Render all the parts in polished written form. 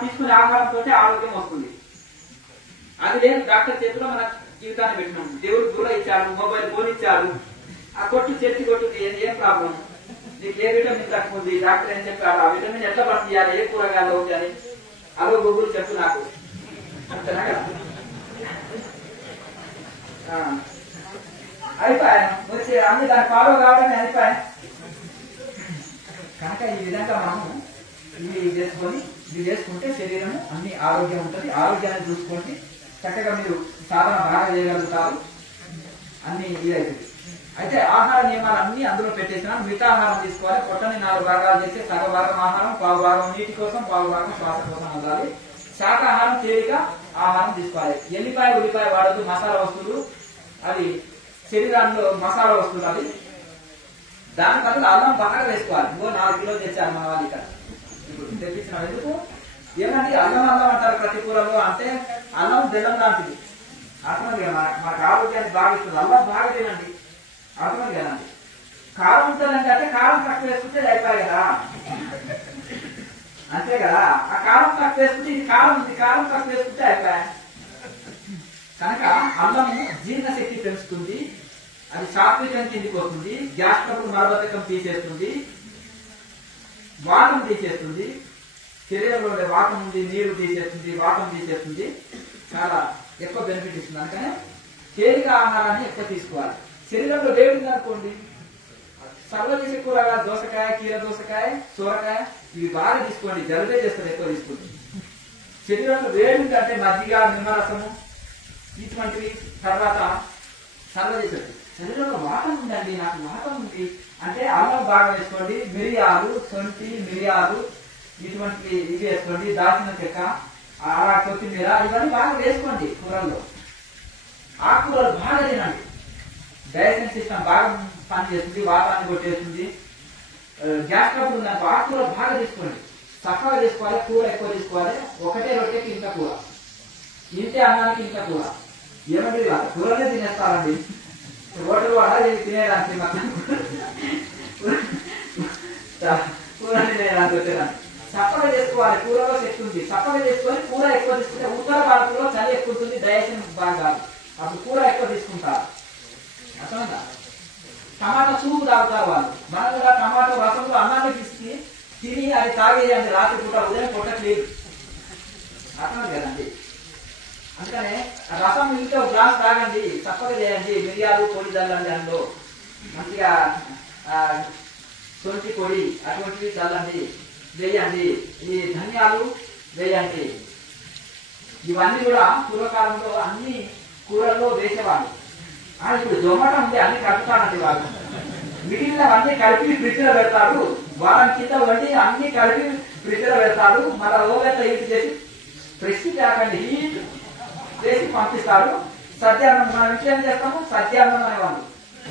తీసుకునే ఆహారంతో ఆరోగ్యం వస్తుంది. అది లేదు డాక్టర్ చేతిలో మన జీవితాన్ని పెట్టినాం. దేవుడు దూర ఇచ్చారు, మొబైల్ ఫోన్ ఇచ్చారు, ఆ కొట్టు చర్చి కొట్టు ఏం ప్రాబ్లం, నీకు ఏ విటమిన్ తక్కువ ఉంది, డాక్టర్ ఏం చెప్పారు, ఆ విటమిన్ ఎట్లా పని చేయాలి, ఏ కూరగాయలు ఉంది అని అదో గూగుల్ చెప్పు నాకు అంతేనా కదా. అయిపోయా వచ్చి అన్ని దాన్ని ఫాలో కావడమే అయిపోయా. కనుక ఈ విధంగా మనము ఇవి చేసుకుంటే శరీరము అన్ని ఆరోగ్యం ఉంటుంది. ఆరోగ్యాన్ని చూసుకోండి, చక్కగా మీరు సాధన బాగా చేయగలుగుతారు, అన్ని ఇది అవుతుంది. అయితే ఆహార నియమాలు అన్ని అందులో పెట్టేసినా మిగతా ఆహారం తీసుకోవాలి. పొట్టని 4 భాగాలు చేసి సగ భాగం ఆహారం, పావు భాగం నీటి కోసం, పావు భాగం శ్వాస కోసం ఉండాలి. శాకాహారం తేలిక ఆహారం తీసుకోవాలి. ఎల్లిపాయ ఉల్లిపాయ వాడద్దు, మసాలా వస్తువులు అది శరీరంలో మసాలా వస్తువులు అది. దాని బదులు అల్లం బాగా వేసుకోవాలి. 4 కిలోలు తెచ్చారు మన వాళ్ళు ఇక్కడ, ఇప్పుడు తెప్పించిన ఎందుకు ఏమండి అల్లం అల్లం అంటారు ప్రతి కూరలో అంటే అల్లం బెల్లం లాంటిది. అర్థమైంది కదా, మనకు ఆరోగ్యానికి బాగా ఇస్తుంది. అల్లం బాగా తినండి, అర్థమైంది కదండి. కారం ఉంటుందండి అంటే కారం తక్కువ వేసుకుంటే అయిపోయి కదా, అంతే కదా. ఆ కారం తక్కువ వేసుకుంటే ఇది కారం ఉంది, కారం తక్కువ వేసుకుంటే అయిపోయా. కనుక అల్లము జీర్ణశక్తి పెంచుతుంది, అది సాత్వికం కిందికి వస్తుంది, గ్యాస్ ట్రబుల్ మలబద్ధకం తీసేస్తుంది, వాతం తీసేస్తుంది, శరీరంలో ఉండే వాతం ఉంది నీరు తీసేస్తుంది, వాతం తీసేస్తుంది, చాలా ఎక్కువ బెనిఫిట్ ఇస్తుంది. అందుకనే తేలిక ఆహారాన్ని ఎక్కువ తీసుకోవాలి. శరీరంలో వేడి ఉందనుకోండి, సర్వ చేసే కూరగాయలు దోసకాయ, కీర దోసకాయ, సోరకాయ ఇవి బాగా తీసుకోండి, జలుబే చేస్తుంది ఎక్కువ తీసుకుంది. శరీరంలో వేడి ఉందంటే మజ్జిగ, నిమ్మరసము ఇటువంటివి. తర్వాత సర్వ చేసేది శరీరంలో వాతం ఉందండి, నాకు వాతం ఉంది అంటే అల్లం బాగా వేసుకోండి, మిరియాలు, సొంటి, మిరియాలు ఇటువంటివి ఇవి వేసుకోండి, దాల్చిన చెక్క, అలా కొత్తిమీర ఇవన్నీ బాగా వేసుకోండి కూరల్లో. ఆకుకూరలు బాగా తినండి, డైజెషన్ సిస్టమ్ బాగా పనిచేస్తుంది, వాతాన్ని కొట్టేస్తుంది. గ్యాస్ ట్రబుల్ ఉందనుకో ఆకుకూర బాగా తీసుకోండి, చక్కగా తీసుకోవాలి, కూర ఎక్కువ తీసుకోవాలి. ఒకటే రొట్టెకి ఇంత కూర, ఇంతే అన్నానికి ఇంత కూర. ఏమంటే కూరనే తినేస్తారండి, హోటల్ వాడ తినేదానికి మాత్రం కూర తినేదానికి వచ్చేదాన్ని. చప్పగా చేసుకోవాలి, కూరలో శక్తి ఉంది, చప్పగా చేసుకొని కూర ఎక్కువ తీసుకుంటే ఉత్తర భారతంలో చలి ఎక్కువ ఉంటుంది, డైజెషన్ బాగా అప్పుడు కూర ఎక్కువ తీసుకుంటారు. అర్థమైందా? టమాటా సూపు తాగుతారు వాళ్ళు, మనం కూడా టమాటా రసంలో అన్నాన్ని తీసుకుని తిని అది తాగేయండి రాత్రి పూట, ఉదయం పొట్టట్లేదు. అర్థమైంది కదండి. అందుకనే రసం ఇంట్లో గ్లాస్ తాగండి, చప్పగా చేయండి, మిరియాలు పొడి చల్లండి, అందులో మంచిగా సొంటి పొడి అటువంటివి చల్లండి, వేయండి, ఈ ధనియాలు వేయండి. ఇవన్నీ కూడా పూర్వకాలంలో అన్ని కూరల్లో వేసేవాళ్ళు. ఇప్పుడు జొమాటో ఉంది అన్ని కలుపుతానండి వాళ్ళు, మిగిలినవన్నీ కలిపి ఫ్రిడ్జ్ లో పెడతారు, వారం కింద వండి అన్ని కలిపి ఫ్రిడ్జ్ లో పెడతారు, మళ్ళీ ఓవెన్ లో హీట్ చేసి ఫ్రెష్ కాకండి హీట్ వేసి పంపిస్తారు. సద్యాన్నం మనం ఇంట్లో ఏం చేస్తాము, సద్యాన్నం అనేవాళ్ళు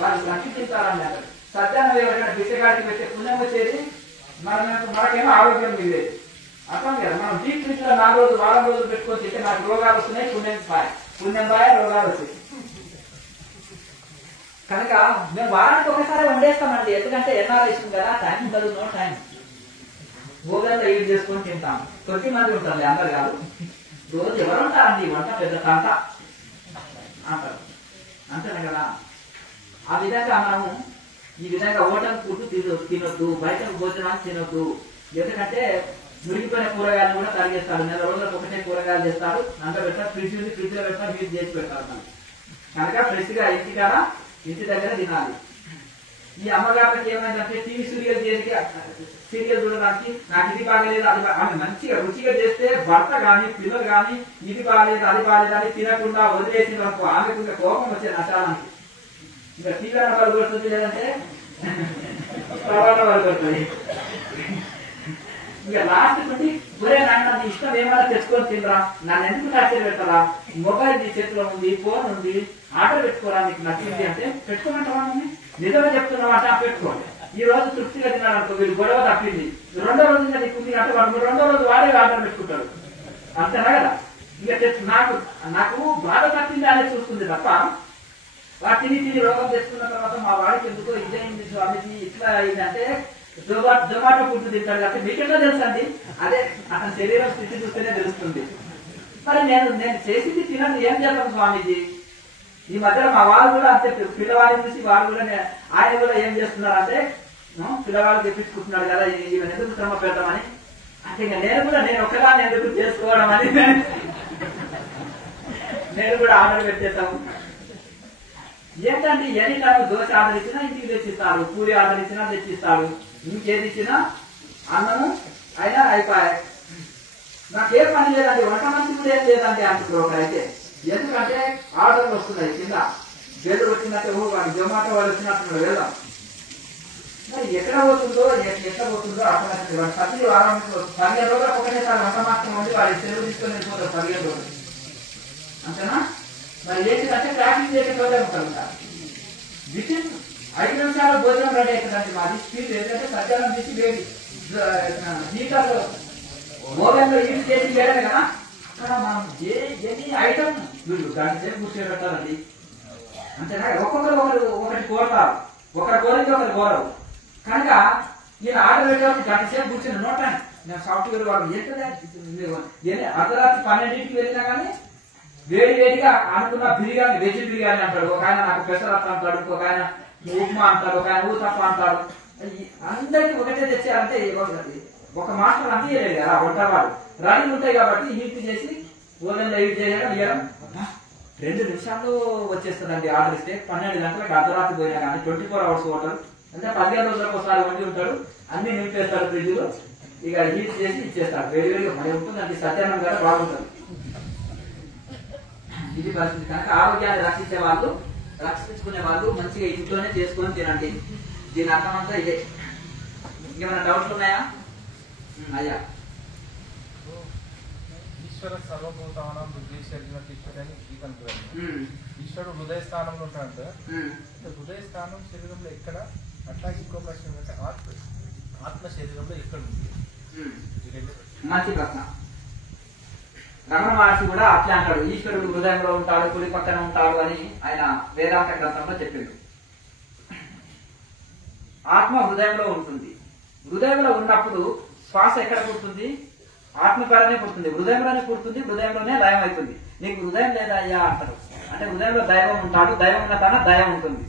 వాళ్ళు గంటి తింటారని అంటారు. సద్యాన్నం ఎవరైనా బిచ్చగాడికి పెట్టే పుణ్యం వచ్చేది, మనకేమో ఆరోగ్యం మిగిలేదు. అర్థం కదా. మనం డీప్ ఫ్రిడ్జ్ లో 4 రోజులు వారం రోజులు పెట్టుకొని తింటే నాకు రోగాలు వస్తున్నాయి, పుణ్యం బాయ రోగాలు వచ్చాయి. కనుక మేము వారానికి ఒకసారి వండేస్తామండి, ఎందుకంటే ఎన్ఆర్ఐస్ కదా, టైం ఉండదు, నో టైం. ఓవెన్లో హీట్ చేసుకొని తింటాం. 20 మంది ఉంటుంది, అందరు కాదు. రోజు ఎవరు ఉంటారండి, వంట పెద్ద తంట అంటారు, అంతేనా కదా. ఆ విధంగా మనము ఈ విధంగా హోటల్ ఫుడ్ తినొద్దు, బయట భోజనాలు తినొద్దు. ఎందుకంటే మురిగిపోయిన కూరగాయలు కూడా తరిగేస్తాడు, 4 రోజులకు ఒకటే కూరగాయలు చేస్తాడు, అంత పెడతారు, ఫ్రిడ్జ్ లో పెడతారు, హీట్ చేసి పెడతారు. కనుక ఫ్రెష్ గా ఇంటి దగ్గర తినాలి. ఈ అమ్మగారికి ఏమైందంటే టీవీ సీరియల్ చూడడానికి నాకు ఇది బాగలేదు అది ఆమె మంచిగా రుచిగా చేస్తే భర్త గాని పిల్లలు గాని ఇది బాగలేదు అది బాగలేదు అని తినకుండా వదిలేసిన వరకు ఆమెకు కోపం వచ్చే నష్టానికి ఇంకా టీవీ వాళ్ళు కొడుతుంది, లేదంటే వాళ్ళు కొడుతుంది. ఇక లాస్ట్ నుండి ఒరే నాన్న నీ ఇష్టం ఏమైనా తెచ్చుకొని తినరా, నన్ను ఎందుకు టార్చర్ పెడతారా, మొబైల్ నీ చేతిలో ఉంది, ఫోన్ ఉంది, ఆర్డర్ పెట్టుకోరా, నీకు నచ్చింది అంటే పెట్టుకోమంటావా, నిజంగా చెప్తున్నావా పెట్టుకోండి. ఈ రోజు తృప్తిగా తిన్నాడు అనుకో, వీళ్ళు గొడవ తప్పింది, 2వ రోజు ఇంకా నీకు ఉంది అంటే వాడు 2వ రోజు వాడే ఆర్డర్ పెట్టుకుంటాడు, అంతేనా కదా. ఇక నాకు బాధ తప్పింది అనేది చూస్తుంది తప్ప వాడు తిని రోగం తెచ్చుకున్న తర్వాత మా వాడికి ఎందుకో ఇదైంది స్వామిజీ ఇట్లా అయిందంటే జొమాటో ఫుడ్ తింటాడు కాబట్టి మీకెట్లా తెలుసు అండి? అదే అతని శరీరం స్థితి చూస్తేనే తెలుస్తుంది. మరి నేను చేసింది తినను ఏం చేస్తాను స్వామీజీ? ఈ మధ్యలో మా వాళ్ళు కూడా అంతే, పిల్లవాడిని చూసి వాళ్ళు కూడా ఆయన కూడా ఏం చేస్తున్నారు అంటే పిల్లవాళ్ళు తెప్పించుకుంటున్నాడు కదా ఈవెన్ ఎందుకు శ్రమ పెడతామని, అంటే నేను ఒక్కదాన్ని ఎందుకు చేసుకోవడం అని నేను కూడా ఆర్డర్ పెట్టేస్తాము. ఏంటంటే ఎనీ టైం దోశ ఆర్డర్ ఇచ్చినా ఇంటికి తెచ్చిస్తాడు, పూరి ఆర్డర్ ఇచ్చినా తెచ్చిస్తాడు, ఇంకేది ఇచ్చినా అన్నము అయినా అయిపోయాయి. నాకేం పని లేదండి, వంట మంచి కూడా ఏం లేదండి అంటున్నారు ఒకరైతే. ఎందుకంటే ఆర్డర్లు వస్తున్నాయి కింద బెల్లు వచ్చినట్టే వాడు జొమాటో వాళ్ళు వచ్చినట్టున్నారు వెళ్దాం. మరి ఎక్కడ పోతుందో ఎక్కడ పోతుందో అర్థమైంది. వాడు 10 వారం 15 రోజులకు ఒకటేసారి వంట మాత్రం ఉంది, వాడి సెలవు తీసుకొని వెళ్ళిపోతారు 15 రోజులు అంతేనా? మరి ఏంటంటే ట్రాకింగ్ చేసే రోజే ఉంటారు. విత్ ఇన్ 5 నిమిషాల భోజనం రెడీ అవుతుందండి. మాది స్పీడ్ ఏంటంటే సజ్జనం తీసి వేడి హీటర్ ఓవెన్ లో హీట్ చేసి వేయడమే కదా. అక్కడ మనం ఎన్ని ఐటమ్ వీళ్ళు దాని సేపు కూర్చోబెట్టాలండి అంతేనా? ఒకటి కోరతారు, ఒకరి కోరిక ఒకరు కోరవు. కనుక నేను ఆర్డర్ పెట్టేవాళ్ళు గంట సేపు కూర్చొని నోటాను నేను సాఫ్ట్వేర్ వాళ్ళు ఏంటంటే అర్ధరాత్రి 12ంటికి వెళ్ళినా కానీ వేడిగా అనుకున్న బిర్యానీ వెజ్ బిర్యానీ అంటాడు, ఒక ఆయన నాకు పెసరత్త అంటాడు, ఇంకొక ఆయన ఉప్మా అంటాడు, ఒక ఆయన ఊతప్ప అంటాడు. అందరికి ఒకటే తెచ్చారంటే ఒక మాస్టర్ అందియలేదు కదా వంటవాడు. రెడీ ఉంటాయి కాబట్టి హీట్ చేసి ఓవెన్ లో హీట్ చేయడం ఇవ్వడం 2 నిమిషాల్లో వచ్చేస్తుందండి. ఆర్డర్ ఇస్తే 12 గంటలకు అర్ధరాత్రి పోయినా కానీ 24 అవర్స్ హోటల్ అంటే 15 రోజులకు ఒకసారి వండి ఉంటాడు, అన్ని నింపేస్తాడు ఫ్రిడ్జ్ లో, ఇక హీట్ చేసి ఇచ్చేస్తాడు. వేడిగా మరి ఉంటుందండి, సత్యాన్నం కూడా బాగుంటుంది. ఇది పరిస్థితి. కనుక ఆరోగ్యాన్ని రక్షించే వాళ్ళు, రక్షించుకునే వాళ్ళు మంచిగా ఇంట్లోనే చేసుకొని తినండి. దీని అర్థమంతా ఇదే. ఇంకేమైనా డౌట్లు ఉన్నాయా? అయ్యా ఈశ్వర సర్వభూతానం హృదయ శరీరం ఈశ్వరుని ఈశ్వరుడు హృదయ స్థానంలో ఉంటాడు. హృదయ స్థానం శరీరంలో ఎక్కడ? అట్లాగే ఇంకో ప్రశ్న అంటే ఆత్మ శరీరంలో ఎక్కడ ఉంది? మంచి ప్రశ్న. రమణ మహర్షి కూడా అట్లా అంటాడు, ఈశ్వరుడు హృదయంలో ఉంటాడు, కుడి పక్కన ఉంటాడు అని ఆయన వేదాంత గ్రంథంలో చెప్పిండు. ఆత్మ హృదయంలో ఉంటుంది. హృదయంలో ఉన్నప్పుడు శ్వాస ఎక్కడ పుడుతుంది? ఆత్మ ద్వారానే పుడుతుంది, హృదయంలోనే పుడుతుంది, హృదయంలోనే లయం అవుతుంది. నీకు హృదయం లేదా అయ్యా అంటారు అంటే హృదయంలో దైవం ఉంటాడు, దైవం ఉన్న తన దయం ఉంటుంది.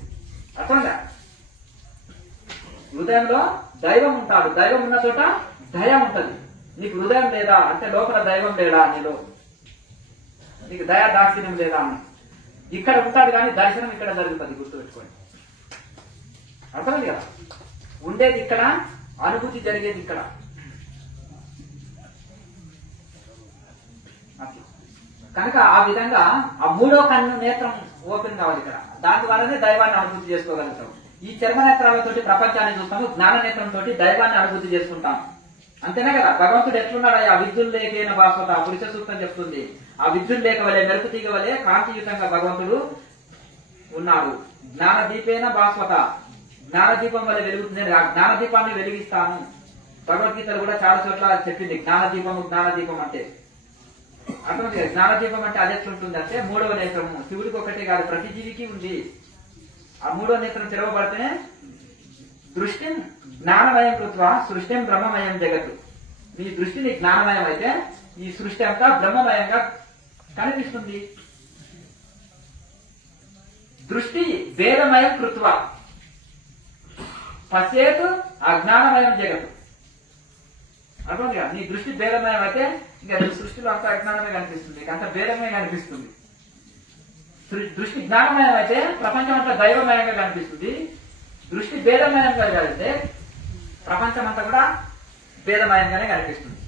అర్థంగా హృదయంలో దైవం ఉంటాడు, దైవం ఉన్న చోట దయ ఉంటుంది. నీకు హృదయం లేదా అంటే లోపల దైవం లేడా, నీలో నీకు దయా దాక్షిణ్యం లేదా అని. ఇక్కడ ఉంటాడు కానీ దర్శనం ఇక్కడ జరుగుతుంది, గుర్తుపెట్టుకోండి. అర్థమైంది కదా? ఉండేది ఇక్కడ, అనుభూతి జరిగేది ఇక్కడ. కనుక ఆ విధంగా ఆ 3వ కన్ను నేత్రం ఓపెన్ కావాలి ఇక్కడ. దాని ద్వారానే దైవాన్ని అనుభూతి చేసుకోగలుగుతాం. ఈ చర్మ నేత్రాలతోటి ప్రపంచాన్ని చూస్తాము, జ్ఞాన నేత్రంతో దైవాన్ని అనుభూతి చేసుకుంటాం. అంతేనే కదా? భగవంతుడు ఎట్లున్నాడు? ఆ విద్యుల్లేఖైన భాస్వత పురుష సూక్తం చెప్తుంది. ఆ విద్యుల్లేఖ వలె, మెరుపు తీగ వలె కాంతియుతంగా భగవంతుడు ఉన్నాడు. జ్ఞాన దీపేన భాస్వత, జ్ఞానదీపం వల్ల వెలుగుతుంది. ఆ జ్ఞానదీపాన్ని వెలిగిస్తాను. భగవద్గీతలు కూడా చాలా చోట్ల చెప్పింది జ్ఞానదీపము. జ్ఞానదీపం అంటే అర్థం. జ్ఞానదీపం అంటే అది ఎట్లుంటుంది అంటే 3వ నేత్రము. శివుడికి ఒకటే కాదు, ప్రతి జీవికి ఉంది. ఆ 3వ నేత్రం తెరవబడితేనే దృష్టి జ్ఞానమయం కృత్వ సృష్టి బ్రహ్మమయం జగత్తు. మీ దృష్టిని జ్ఞానమయం అయితే ఈ సృష్టి అంతా బ్రహ్మమయంగా కనిపిస్తుంది. దృష్టి వేదమయం కృత్వ పశ్చేత్ అజ్ఞానమయం జగత్తు. అర్థం కదా? నీ దృష్టి భేదమయం అయితే ఇంకా సృష్టిలో అంతా అజ్ఞానమే కనిపిస్తుంది, అంత భేదమే కనిపిస్తుంది. దృష్టి జ్ఞానమయం అయితే ప్రపంచం అంతా దైవమయంగా కనిపిస్తుంది. దృష్టి భేదమయంగా అయితే ప్రపంచం అంతా కూడా భేదమయంగానే కనిపిస్తుంది.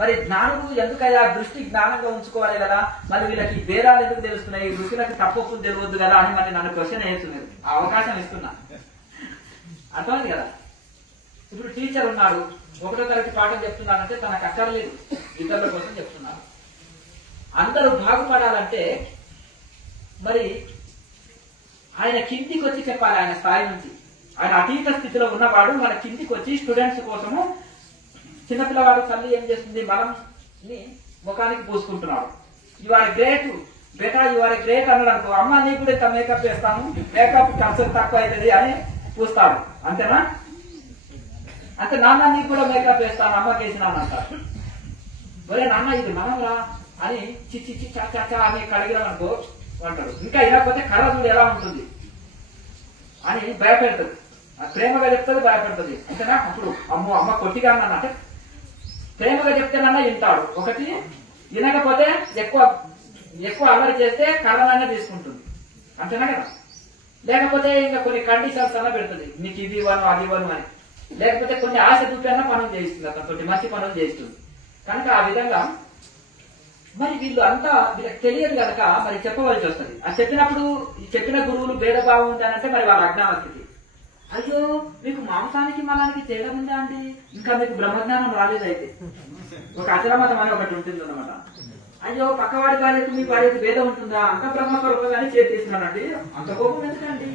మరి జ్ఞానుడు ఎందుకయ్యా దృష్టి జ్ఞానంగా ఉంచుకోవాలి కదా, మరి వీళ్ళకి భేదాలు ఎందుకు తెలుస్తున్నాయి, ఋషులకి తప్పొప్పులు తెలియద్దు కదా అని మరి నన్ను క్వశ్చన్ వేస్తున్నారు. ఆ అవకాశం ఇస్తున్నా. అర్థమైంది కదా? ఇప్పుడు టీచర్ ఉన్నాడు, 1వ తరగతి పాఠం చెప్తున్నాడంటే తనకు అక్కర్లేదు, ఇతరుల కోసం చెప్తున్నాడు. అందరూ బాగుపడాలంటే మరి ఆయన కిందికి వచ్చి చెప్పాలి. ఆయన స్థాయి నుంచి ఆయన అతీత స్థితిలో ఉన్నవాడు మన కిందికి వచ్చి స్టూడెంట్స్ కోసము, చిన్నపిల్లవాడు తల్లి ఏం చేస్తుంది, మనం ముఖానికి పూసుకుంటున్నాడు. యు ఆర్ గ్రేట్ బేటా, యు ఆర్ గ్రేట్ అన్నాడు అనుకో, అమ్మ నీకు కూడా ఇంత మేకప్ వేస్తాను, మేకప్ ఖర్చు తక్కువ అవుతుంది అని పూస్తాడు. అంతేనా? అంటే నాన్న నీకు కూడా మేకప్ వేస్తాను అమ్మకి వేసినాను అంటారు. ఒరే నాన్న ఇది మనరా అని చిచ్చి చా అని కడిగినామనుకో అంటాడు. ఇంకా ఇవ్వకపోతే కర్ర చూడు ఎలా ఉంటుంది అని భయపెడుతుంది. ప్రేమగా చెప్తుంది, భయపెడుతుంది. అంతేనా? అప్పుడు అమ్మ కొట్టిగా అంటే ప్రేమగా చెప్తేనన్నా వింటాడు. ఒకటి వినకపోతే ఎక్కువ అల్లరి చేస్తే కర్రనైనా తీసుకుంటుంది. అంతేనా కదా? లేకపోతే ఇంకా కొన్ని కండిషన్స్ అన్నా పెడుతుంది, నీకు ఇది ఇవ్వను అది ఇవ్వను అని. లేకపోతే కొన్ని ఆశ చూపైనా పనులు చేయిస్తుంది, అతనితోటి మంచి పనులు చేయిస్తుంది. కనుక ఆ విధంగా మరి వీళ్ళు అంతా వీళ్ళకి తెలియదు కనుక మరి చెప్పవలసి వస్తుంది. అది చెప్పినప్పుడు చెప్పిన గురువులు భేదభావం ఉందనంటే మరి వాళ్ళ అజ్ఞానస్థితి. అయ్యో మీకు మాంసానికి మలానికి తేడా ఉందా అండి, ఇంకా మీకు బ్రహ్మజ్ఞానం రాలేదైతే. ఒక అచలమతం అని ఒకటి ఉంటుంది అన్నమాట. అయ్యో పక్కవాడి భార్యకు మీ భార్యకు భేదం ఉంటుందా, అంత బ్రహ్మస్వరూపంగానే చేస్తున్నానండి, అంత కోపం ఎందుకండి?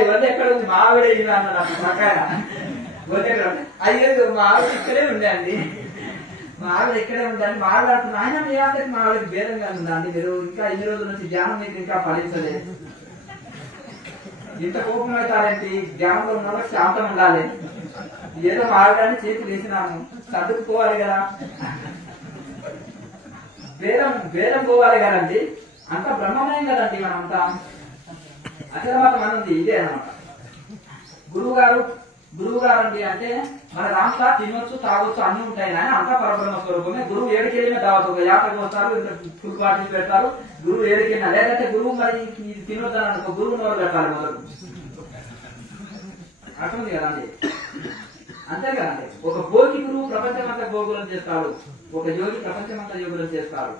ఇవన్నీ ఎక్కడ ఉంది? మా ఆవిడ ఇది అన్నాడు పక్కన. అయ్యో మా ఆవిడ ఇక్కడే ఉండే అండి, మా ఆవిడ ఇక్కడే ఉండండి. మా ఆవిడ అంటున్నా ఆయన మీ ఆవిడకి మా ఆవిడకి భేదంగా ఉందా అండి, మీరు ఇంకా ఇన్ని రోజుల నుంచి ధ్యానం మీకు ఇంకా ఫలించలేదు, ఇంత కోపం అవుతారేంటి? ధ్యానంలో ఉన్న వాళ్ళకి శాంతం ఉండాలి. ఏదో మా ఆవిడని చేతి వేసినాము, సర్దుకుపోవాలి కదా, భేదం పోవాలి కదండి. అంత బ్రహ్మమయం కదండి మనంతా. అచలమతం అని ఉంది, ఇదే అనమాట. గురువు గారు అండి అంటే మన రాష్ట్ర తినొచ్చు తాగొచ్చు అన్ని ఉంటాయి కానీ అంతా పరబ్రహ్మ స్వరూపమే. గురువు ఏడికెళ్ళినా దావత్ ఒక యాత్రకు వస్తారు, ఫుల్ పార్టీ పెడతారు. గురువు ఏడికెళ్ళినా లేదంటే గురువు మరి ఇది తినొద్దని అనుకో, గురువు నోరు పెట్టాలి మొదలు. అర్థమైంది కదండి? అంతే కదండి. ఒక భోగి గురువు ప్రపంచమంతా భోగులం చేస్తాడు, ఒక యోగి ప్రపంచమంతా యోగులం చేస్తాడు.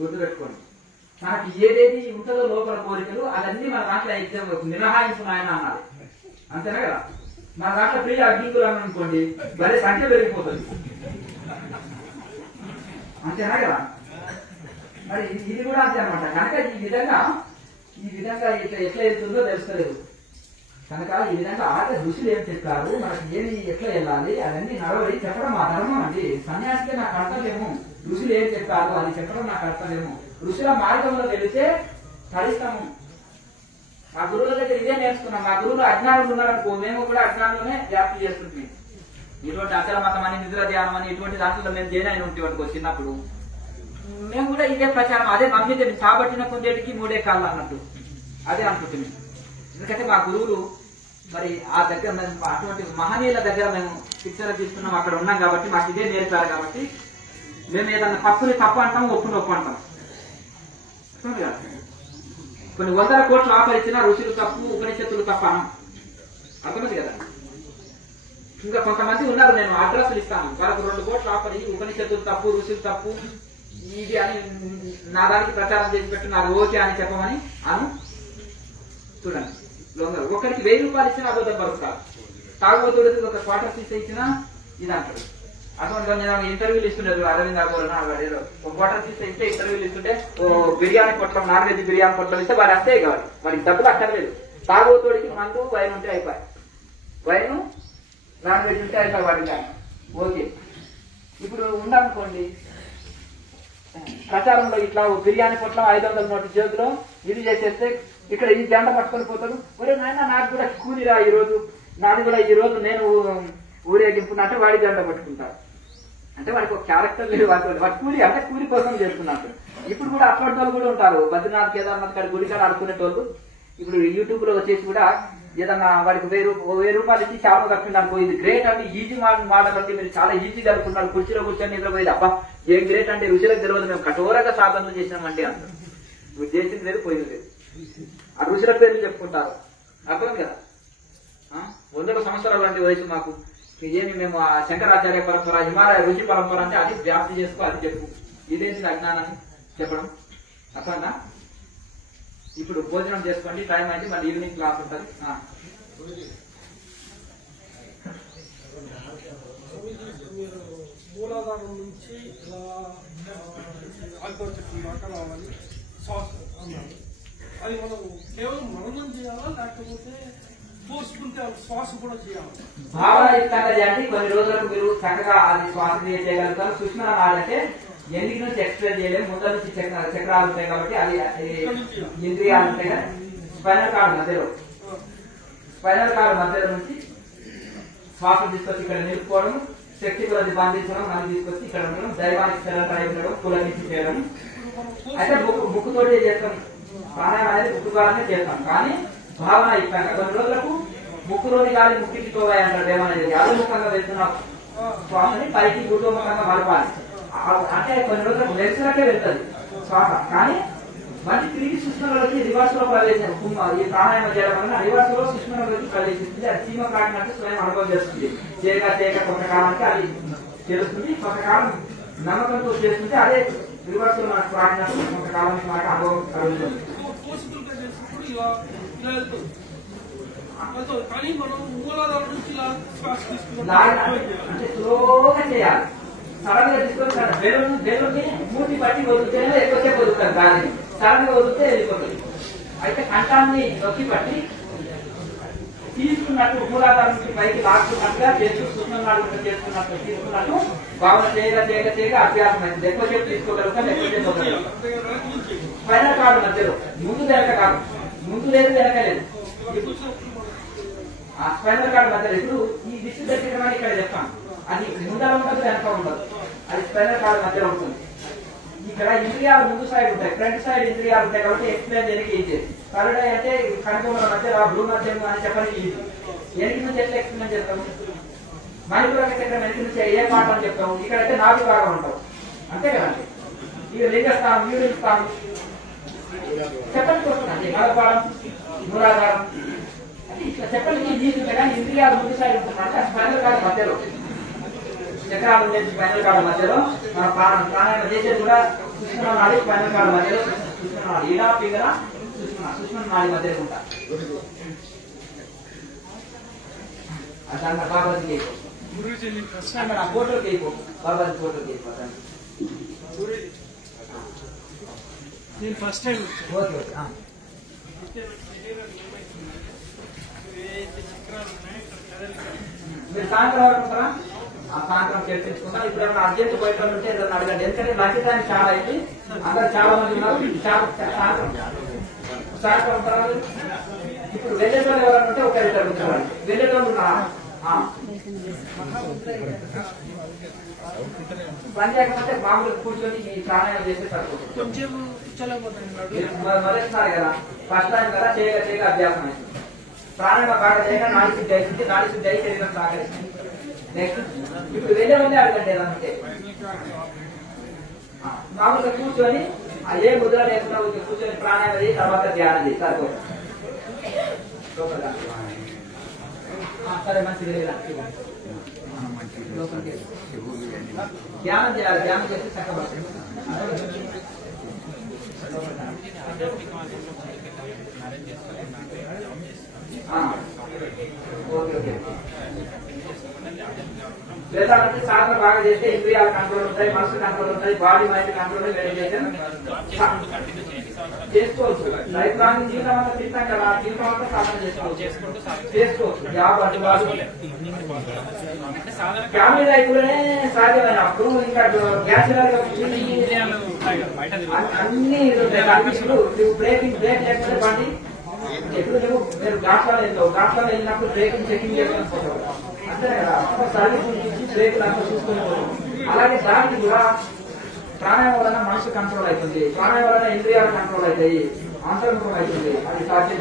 గుర్తుపెట్టుకోండి. మనకి ఏదేది ఉంటుందో లోపల కోరికలు అవన్నీ మన దాంట్లో ఎగ్జామ్ మినహాయించున్నాయని అన్నారు. అంతేనా కదా? మన దాంట్లో ప్రియ అగ్నికులు అని అనుకోండి, భలే సంఖ్య పెరిగిపోతుంది. అంతేనా కదా? మరి ఇది కూడా అంతే అనమాట. కనుక ఈ విధంగా ఎట్లా వెళ్తుందో తెలుస్తలేదు. కనుక ఈ విధంగా ఋషులు ఏం చెప్పారు, మనకి ఏమి ఎట్లా వెళ్ళాలి అవన్నీ నడవడి చెప్పడం మా ధర్మం అండి. సన్యాసికే నా కర్తవ్యము. ఋషులు ఏం చెప్పారు అది చెప్పడం నా కర్తవ్యము. ఋషుల మార్గంలో వెళితే ఫలిస్తాము. మా గురువుల దగ్గర ఇదే నేర్చుకున్నాం. మా గురువులు అజ్ఞానులు ఉన్నారనుకో, మేము కూడా అజ్ఞానంలోనే వ్యాప్తి చేస్తుంది. ఇటువంటి అచల మతం అని, నిద్ర ధ్యానం అని ఇటువంటి దాంట్లో మేము జైన్ ఉంటే చిన్నప్పుడు మేము కూడా ఇదే ప్రచారం అదే నమ్మితే కాబట్టిన కొందేటికి 3 కాళ్ళు అన్నట్టు అదే అనుకుంటుంది. ఎందుకంటే మా గురువులు మరి ఆ దగ్గర మేము అటువంటి మహనీయుల దగ్గర మేము శిక్షణ తీసుకున్నాం, అక్కడ ఉన్నాం కాబట్టి మాకు ఇదే నేర్పారు. కాబట్టి మేము ఏదన్నా తప్పుని తప్పు అంటాం, ఒప్పుని ఒప్పు అంటాం. కొన్ని 100 కోట్లు ఆఫర్ ఇచ్చినా ఋషులు తప్పు, ఉపనిషత్తులు తప్పు అనం. అర్థమైంది కదా? ఇంకా కొంతమంది ఉన్నారు, నేను అడ్రస్లు ఇస్తాను, వాళ్ళకు 2 కోట్లు ఆఫర్ ఇచ్చి ఉపనిషత్తులు తప్పు, ఋషులు తప్పు ఇది అని నా దానికి ప్రచారం చేసి పెట్టు, నాకు ఓకే అని చెప్పమని అను. చూడండి, ఒకరికి 1000 రూపాయలు ఇచ్చినా అబద్ధం పరుస్తారు. తాగుబోతుడికి ఒక క్వార్టర్ సీసా ఇచ్చినా ఇది అంటారు. అటువంటి నేను ఇంటర్వ్యూలు ఇస్తుండేది అరవింద్ అగోరన ఒక క్వార్టర్ సీసా ఇస్తే ఇంటర్వ్యూలు ఇస్తుంటే ఓ బిర్యానీ పొట్లం, నాన్ వెజ్ బిర్యానీ పొట్లం ఇస్తే వాడు అంతే కావాలి, వాడికి డబ్బులు అక్కర్లేదు. తాగుబోతుడికి మందు వైన్ ఉంటే అయిపోయి, వైన్ నాన్ వెజ్ ఉంటే అయిపోయి వాడి కానీ ఓకే. ఇప్పుడు ఉందనుకోండి ప్రచారంలో ఇట్లా బిర్యానీ పొట్లం 500 నోటు చేతిలో ఇది చేసేస్తే ఇక్కడ ఈ జెండ పట్టుకొని పోతాడు. ఒరే నాయన నాకు కూడా కూలిరా ఈరోజు, నాది కూడా ఈ రోజు నేను ఊరేగింపున్నా అంటే వాడి జెండ పట్టుకుంటాడు. అంటే వాడికి ఒక క్యారెక్టర్ లేదు, వాడి కూలి అంటే కూలి కోసం చేస్తున్నట్టు. ఇప్పుడు కూడా అటువంటి వాళ్ళు కూడా ఉంటారు, బద్రీనాథ్ కేదార్నాథ్ కాడ గుడి కాడ ఆడుకునేటోళ్ళు. ఇప్పుడు యూట్యూబ్ లో వచ్చేసి కూడా ఏదన్నా వాడికి 1000 రూపాయలు ఇచ్చి చేప కట్టింది అనుకో, ఇది గ్రేట్ అండి, ఈజీ మోడల్ అండి, మీరు చాలా ఈజీగా అనుకున్నారు, కుర్చీలో కూర్చొని నిద్రపోయేది. అబ్బా ఏం గ్రేట్ అంటే ఋషులకు తెలియదు, మేము కఠోరంగా సాధనలు చేసినామండి అంటారు. నువ్వు చేసింది లేదు, పోయింది లేదు. ఆ ఋషుల పేర్లు చెప్పుకుంటారు. అర్థం కదా? 100 సంవత్సరాలు అంటే వయసు మాకు ఏమి, మేము ఆ శంకరాచార్య పరంపర, హిమాలయ ఋషి పరంపర అంటే అది వ్యాప్తి చేసుకో, అది చెప్పు. ఇదేంటి అజ్ఞానాన్ని చెప్పడం? అర్థంగా? ఇప్పుడు భోజనం చేసుకోండి, టైం అయింది, మళ్ళీ ఈవినింగ్ క్లాస్ ఉంటుంది. మూలాధారం నుంచి రావాలి శ్వాస అన్నారు. అది మనం కేవలం మననం చేయాలా, లేకపోతే పోసుకుంటే శ్వాస కూడా చేయాలి? భావనాయుక్తంగా చేయండి. కొన్ని రోజులకు మీరు చక్కగా అది శ్వాస క్రియ చేయగలుగుతారు. సుష్మా నాడంటే ఎందుకు నుంచి ఎక్స్ప్లెయిన్ చేయలేము, ముందర నుంచి చక్రాలు ఉంటాయి కాబట్టి అది ఇంద్రియాలు ఉంటాయి కదా, స్పైనల్ కార్డు మధ్యలో స్పైనల్ కార్డ్ మధ్యలో నుంచి శ్వాస తీసుకొచ్చి ఇక్కడ నిలుపుకోవడం, శక్తి కొద్ది బంధించడం, మళ్ళీ తీసుకొచ్చి ఇక్కడ ఉండడం, దైవానికి సెలెండర్ అయిపోవడం, కులనిచ్చి చేయడం. అయితే బుక్ తోటి చేస్తాం, ప్రాణాయామం అనేది బుక్ ద్వారానే చేస్తాం. కానీ భావన ఇస్తాక కొన్ని రోజులకు ముక్కులోని గాలి ముక్కికి తోగాయి అంటారు. ఏమనేది అభిముఖంగా వెళ్తున్న శ్వాసని పైకి గురుముఖంగా మలపాలి. అంటే కొన్ని రోజులకు వెలిసినకే వెళ్తుంది శ్వాస. కానీ మళ్ళీ తిరిగి సుష్మలోకి రివర్స్ లో ప్రవేశం ఈ ప్రాణాయామం చేయడం వల్ల రివర్స్ లో సుష్మలోకి ప్రవేశిస్తుంది. అది చీమ కాకినట్టు స్వయం అనుభవం చేస్తుంది. చేయక కొంతకాలానికి అది తెలుస్తుంది. కొంతకాలం నమ్మకంతో చేస్తుంటే అదే రివర్స్ లో మనకు ప్రాణినట్టు కొంతకాలానికి మనకు అనుభవం కలుగుతుంది. కానీ మనం మూలాధార నుంచి ఇలా శ్వాస తీసుకున్నాం అంటే స్లోగా చేయాలి. సడన్ గా తీసుకొని బెలూన్ని మూతి పట్టి వదిలితేనే ఎక్కువసేపు వదులుతారు. దాన్ని సడన్ గా వదిలితే వెళ్ళిపోతుంది. అయితే కంఠాన్ని నొక్కి పట్టి తీసుకున్నట్టు మూలాధారం నుంచి పైకి లాక్కున్నట్టుగా చేస్తూ సూక్ష్మనాడు చేసుకున్నట్టు తీసుకున్నట్టు భావన చేయగా అభ్యాసం అయింది. ఎక్కువసేపు తీసుకోగలుగుతాం, ఎక్కువసేపు వదలగలుగుతాం. స్పైనల్ కార్డు మధ్యలో ముందు వెనక కాదు, ముందు లేదు వెనక లేదు. ఆ స్పైనల్ కార్డు మధ్యలో ఇప్పుడు ఈ దిష్టి దగ్గర ఇక్కడ చెప్తాను. అది ముందర ఉండదు, వెనక ఉండదు. అది స్పైనల్ కార్డు మధ్యలో ఉంటుంది. ఇక్కడ ఇంద్రియాలు ముందు సైడ్ ఉంటాయి, ఫ్రంట్ సైడ్ ఇంద్రియాలు ఉంటాయి. కాబట్టి ఎక్స్ప్లెయిన్ చేయడానికి ఈజీ. కరుణ అంటే కనుగొన్న మధ్య బ్లూ మధ్యం అని చెప్పడానికి ఈజీ. ఎనికి నుంచి ఎట్లా ఎక్స్ప్లెయిన్ చేస్తాము? మణిపురం చక్రం వెనక నుంచి ఏ మాట అని చెప్తాము. ఇక్కడైతే నాలుగు భాగం ఉంటాం, అంతే కదండి. ఇక లింగస్థానం, యూరిన్ స్థానం చెప్పడానికి వస్తుందండి. మలపాడం, మూలాధారం అంటే ఇట్లా చెప్పడానికి ఈజీ ఉంటుంది. కానీ ఇంద్రియాలు ముందు సైడ్ ఉంటుందంటే స్పైనల్ కార్డు మధ్యలో, చక్రాలు ఉండేది స్పైనల్ కార్డు మధ్యలో. మన ప్రాణాయామం చేసేది కూడా సుష్మ నాడి స్పైనల్ కార్డు మధ్యలో. సుష్మ నాడి ఈడా పింగళ సుష్మ నాడి మధ్యలో ఉంటా. అట్లా బాబాజీకి అయిపో, ఫోటోకి అయిపో, బాబాజీ ఫోటోకి అయిపోతాను. నేను ఫస్ట్ టైం ఓకే ఓకే. మీరు సాయంత్రం వరకు ఉంటారా? ఆ సాయంత్రం చర్చించుకుంటాం. ఇప్పుడు ఏమైనా అర్జెంట్ పోయేటప్పుడు ఉంటే ఏదైనా అడగండి. ఎందుకంటే నచ్చేదానికి చాలా అయింది, అందరు చాలా మంది ఉన్నారు. సాయంత్రం ఉంటారా? ఇప్పుడు వెళ్ళేటోళ్ళు ఎవరైనా ఉంటే ఒక ఇద్దరు కూర్చోవాలి. వెళ్ళేటోళ్ళు ఉన్నారా? పని చేయకపోతే మామూలు కూర్చొని ఈ ప్రాణాయామం చేస్తే సరిపోతుంది. కొంచెం చల్లబోతున్నాడు మొదటిసారి కదా, ఫస్ట్ టైం కదా, చేయగా అభ్యాసం అయింది. ప్రాణాయామం బాగా చేయగా నాడి శుద్ధి అవుతుంది. నాడి శుద్ధి అయి శరీరం సహకరిస్తుంది. నెక్స్ట్ ఇప్పుడు వెళ్ళే ముందే అడగండి ఏదంటే మామూలుగా కూర్చొని ఏ ముద్ర లేకుండా కూర్చొని ప్రాణాయామం చేసి తర్వాత ధ్యానం చేసి సరిపోతుంది. సరే మంచిది. ధ్యానం చేయాలి, ధ్యానం చేసి చక్కబడుతుంది. Okay okay. వేదాలంటే సాధన బాగా చేస్తే ఇంద్రియాల కంట్రోల్ ఉంటాయి, మనసు కంట్రోల్ ఉంటాయి, బాడీ మైండ్ కంట్రోల్ మెడిటేషన్ చేసుకోవచ్చు. లైఫ్ లాంగ్ జీవితం అంతా తింటాం కదా, జీవితం అంతా సాధన చేసుకోవచ్చు. జాబ్ అడ్డుబాటు ఫ్యామిలీ లైఫ్ లోనే సాధ్యమైన అప్పుడు ఇంకా బ్యాచులర్ అన్ని బ్రేక్ లేకపోతే బండి ఎప్పుడు నువ్వు మీరు ఘాట్లో వెళ్తావు, ఘాట్లో వెళ్ళినప్పుడు బ్రేకింగ్ చెకింగ్ చేసుకొని పోతావు, అంతే కదా. సర్వీస్ నుంచి బ్రేకులు అంతా చూసుకొని పోతావు. అలాగే దానికి కూడా ప్రాణాయామం వలన మనసు కంట్రోల్ అవుతుంది, ప్రాణాయామం వలన ఇంద్రియాలు కంట్రోల్ అవుతాయి, అంతర్ముఖం అవుతుంది. అది సాధ్యం.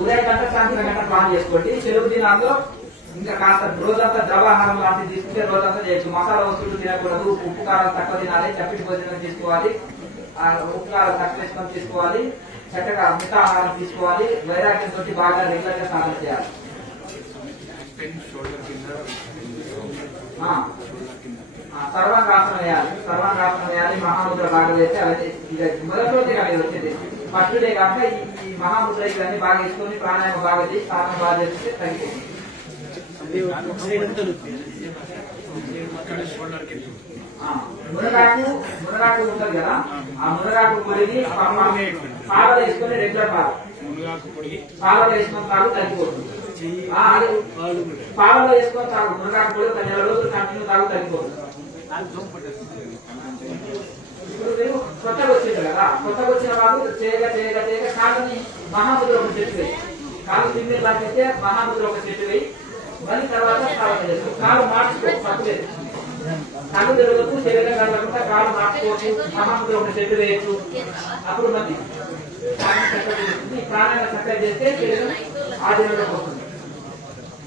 ఉదయం గంట సాయంత్రం గంట ప్లాన్ చేసుకోండి. సెలవు దినాల్లో ఇంకా కాస్త రోజంతా ద్రవాహారం లాంటివి తీసుకుంటే రోజంతా చేయొచ్చు. మసాలా వస్తువులు తినకూడదు, ఉప్పు కారం తక్కువ తినాలి, చప్పిటి భోజనం తీసుకోవాలి, ఉప్పు కారం తక్కువ వేసుకొని తీసుకోవాలి, చక్కగా మితాహారం తీసుకోవాలి, వైరాగ్యంతో బాగా రెగ్యులర్ గా సాధన చేయాలి. సర్వాంగాసనం వేయాలి, సర్వాంగాసనం వేయాలి, మహాముద్ర బాగా వేస్తే అవన్నీ మొదటి రోజే కానీ వచ్చేది ఫస్ట్ డే కాక ఈ మహాముద్ర ఇవన్నీ బాగా వేసుకొని ప్రాణాయామం బాగా చేసి సాధన బాగా చేస్తే తగ్గిపోతుంది. మునగాకు ఉంటుంది కదా, ఆ మునగాకు పొడిని పాలలో వేసుకొని రెగ్యులర్ పాలలో వేసుకొని తాగు తగ్గిపోతుంది. పాలలో వేసుకొని తాగు మునగాకు పొడి ఒక నెల రోజులు కంటిన్యూ తాగు తగ్గిపోతుంది. ఇప్పుడు మీరు కొత్తగా వచ్చింది కదా, కొత్తగా వచ్చిన వాళ్ళు చేయగా చేయగా చేయగా కాళ్ళని మహాముద్ర ఒక చెట్టు వేయి, కాళ్ళు తిమ్మిరి లాగైతే మహాముద్ర ఒక చెట్టు వేయి, మళ్ళీ తర్వాత సాధన చేస్తారు. కాళ్ళు మార్చుకో, తప్పులేదు. కళ్ళు తిరగదు, శరీరం కలగకుండా కాళ్ళు మార్చుకోవచ్చు, మహాముద్ర ఒక చెట్టు వేయచ్చు. అప్పుడు మళ్ళీ ఈ ప్రాణాన్ని చక్కగా చేస్తే శరీరం ఆధీనంలోకి వస్తుంది.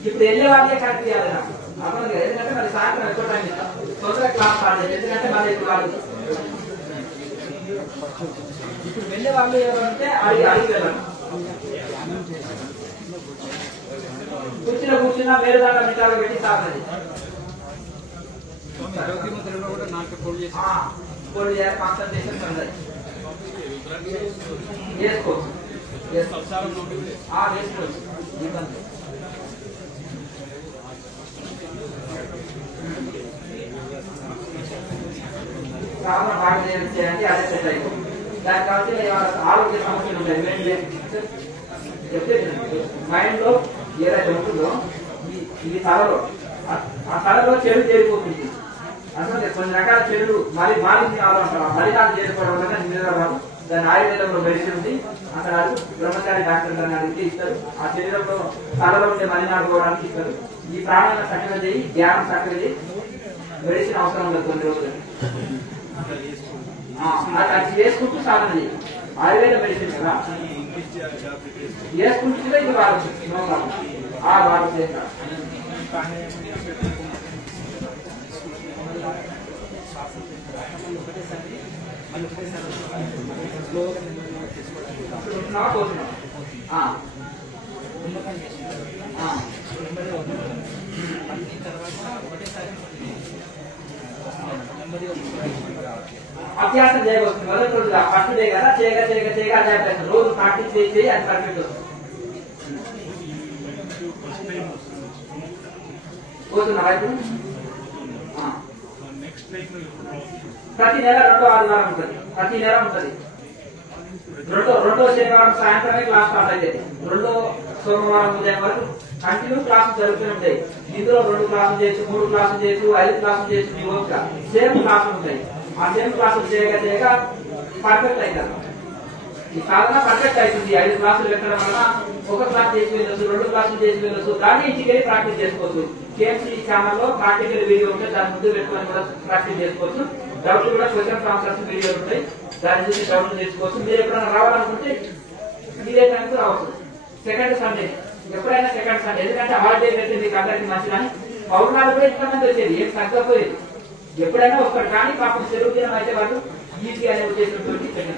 ఇప్పుడు వెళ్ళే వాళ్ళే కరెక్ట్ చేయాలి నాకు అర్థం కదా, ఎందుకంటే మరి సాయంత్రం ఎక్కువ టైం ఇస్తాం, తొందరగా క్లాస్ స్టార్ట్ చేయాలి, ఎందుకంటే మళ్ళీ ఇప్పుడు వాళ్ళు ఇప్పుడు వెళ్ళే వాళ్ళు ఎవరంటే అడిగి వెళ్ళాలి. కూర్చున్నా వేరే దాంట్లో మిఠాలు పెట్టి సాధన ఫోల్డ్ చేయాలి, కాన్సన్ట్రేషన్ ఉండదు. వేసుకోవచ్చు ఇబ్బంది. సాధన బాగా చేయాలంటే అదే సెట్ అయిపోతుంది. దానికి కావాల్సి ఆరోగ్య సమస్యలు ఉంటాయి. చెప్తే మైండ్ లో ఏదైతే ఉంటుందో ఈ తలలో ఆ తలలో చెడు చేరిపోతుంది. అంటే కొన్ని రకాల చెడులు మాలిన్య అంటారు. మలినాలు చేరిపోవడం వల్ల నిద్ర రాదు. దాని ఆయుర్వేదంలో మెడిసిన్ ఉంది. అక్కడ బ్రహ్మచారి డాక్టర్ దాన్ని అడిగితే ఇస్తారు. ఆ శరీరంలో తలలో ఉండే మలినాలు పోవడానికి ఇస్తారు. ఈ ప్రాణాలను చక్కగా చేయి, ధ్యానం చక్కగా చేయి, మెడిసిన్ అవసరం లేదు కొన్ని రోజులు. అది వేసుకుంటూ సాధన చేయి. ఆయుర్వేద మెడిసిన్ కదా, వేసుకుంటుంటే ఇది వాడచ్చు. వాడచ్చు చేస్తారు. అభ్యాసం చేయవస్తుంది. మొదటి రోజుగా ఫస్ట్ డే కదా, చేయగా చేయగా చేయగా అదే అభ్యాసం రోజు ప్రాక్టీస్ చేసి అది పర్ఫెక్ట్ వస్తుంది. పోతున్నారా ఇప్పుడు? ప్రతి నెల 2వ ఆదివారం ఉంటుంది, ప్రతి నెల ఉంటుంది. రెండో శనివారం సాయంత్రమే క్లాస్ స్టార్ట్ అయ్యేది. 2వ సోమవారం ఉదయం వరకు కంటిన్యూ క్లాసులు జరుగుతూనే ఉంటాయి. ఇందులో 2 క్లాసులు చేయొచ్చు, 3 క్లాసులు చేయొచ్చు, 5 క్లాసులు చేయొచ్చు. మీ ఓపిక సేమ్ క్లాసులు ఉంటాయి. ఆ సేమ్ క్లాసులు చేయగా చేయగా పర్ఫెక్ట్ అవుతారు. ఈ సాధన పర్ఫెక్ట్ అవుతుంది. 5 క్లాసులు పెట్టడం వల్ల 1 క్లాస్ చేసి వెళ్ళొచ్చు, 2 క్లాసులు చేసి వెళ్ళొచ్చు. దాన్ని ఇంటికి వెళ్ళి ప్రాక్టీస్ చేసుకోవచ్చు. కేఎంసీ ఛానల్లో ప్రాక్టికల్ వీడియో ఉంటే దాని ముందు పెట్టుకొని కూడా ప్రాక్టీస్ చేసుకోవచ్చు. డౌట్లు కూడా క్వశ్చన్ ఆన్సర్స్ వీడియోలు ఉంటాయి, దాని చూసి డౌట్లు తెచ్చుకోవచ్చు. మీరు ఎప్పుడైనా రావాలనుకుంటే మీరే టైంకి రావచ్చు. సెకండ్ సండే ఎప్పుడైనా సెకండ్ సండే, ఎందుకంటే హాలిడే పెడితే మీకు అందరికి మంచిదని. పౌర్ణాలు కూడా ఇంతమంది వచ్చేది, ఏం తగ్గపోయేది. ఎప్పుడైనా వస్తారు. కానీ పాపం సెలవు దినం అయితే వాళ్ళు ఈజీ అనే ఉద్దేశంతో పెట్టండి.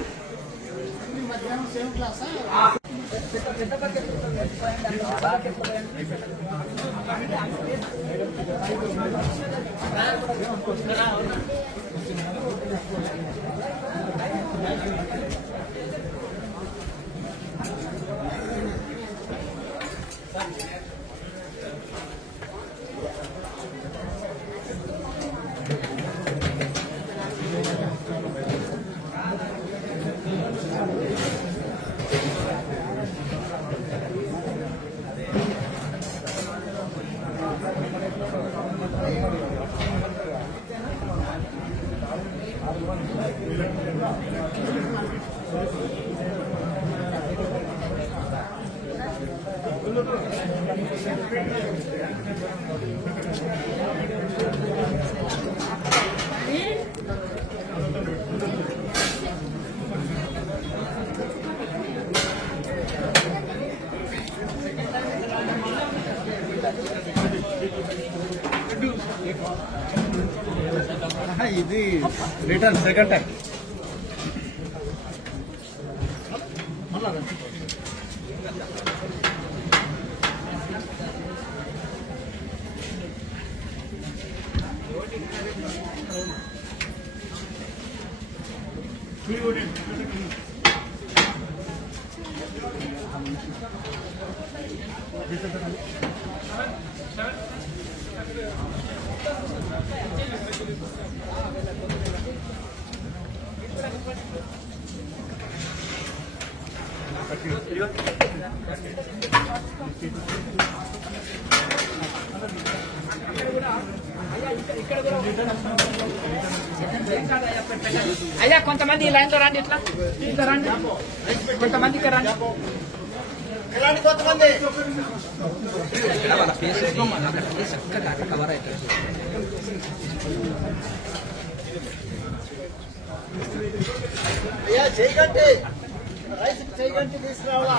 ఇది రిటర్న్ సెకండ్ టైం ఇక్కడ అయ్యా కొంతమంది ఈ లైన్లో రండి, ఇట్లా రండి, కొంతమంది ఇక్కడ రండి. వాళ్ళ ఫేస్ చక్కగా కవర్ అవుతుంది. అయ్యా చేయకండి, రైస్ చేయకండి, తీసుకురావాలా.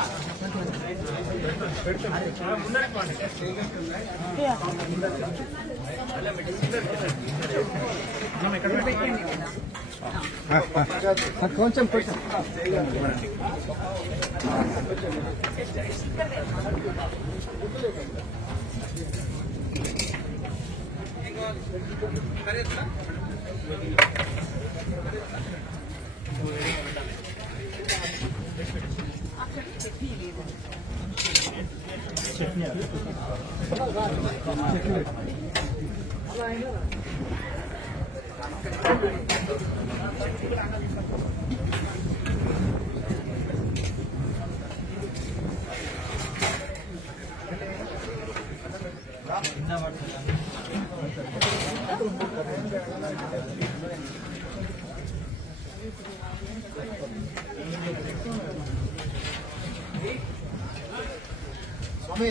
కొంచెం స్వామి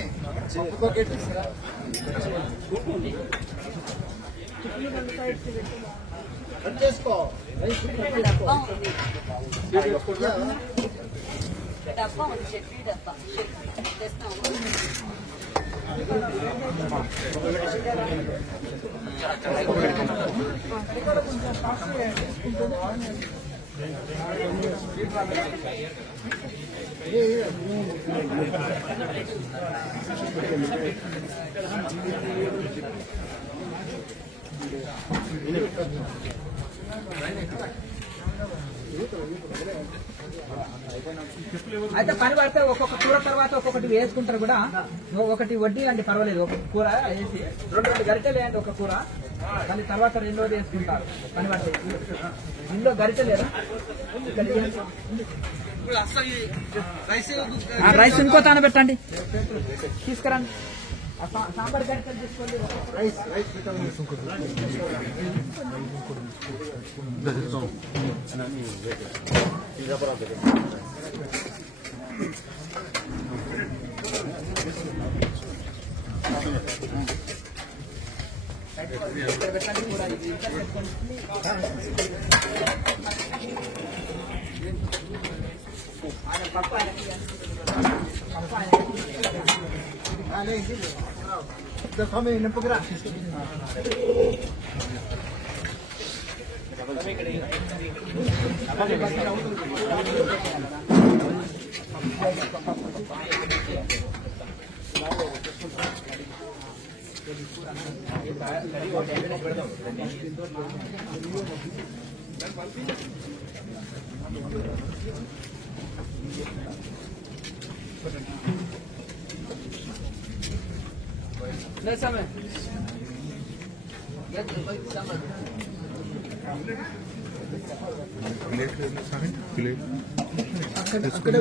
బకెట్ తీసుకురా. కట్ చేసుకో. డబ్బా ఉంది, చట్నీ డబ్బా తెస్తాము. అయితే పని పడితే ఒక్కొక్క కూర తర్వాత ఒక్కొక్కటి వేసుకుంటారు కూడా. ఒకటి వడ్డీ అండి, పర్వాలేదు. ఒక కూర వేసి రెండు గరిటెలు వేయండి ఒక కూర, మళ్ళీ తర్వాత రెండోది వేసుకుంటారు పని పడితే. ఇంట్లో గరిటె లేదా? రైస్ ఇంకో తాన పెట్టండి, తీసుకురండి. సాంబార్ గరిటెలు తీసుకోండి. రైస్ స్వామి నింపుకురా. అక్కడే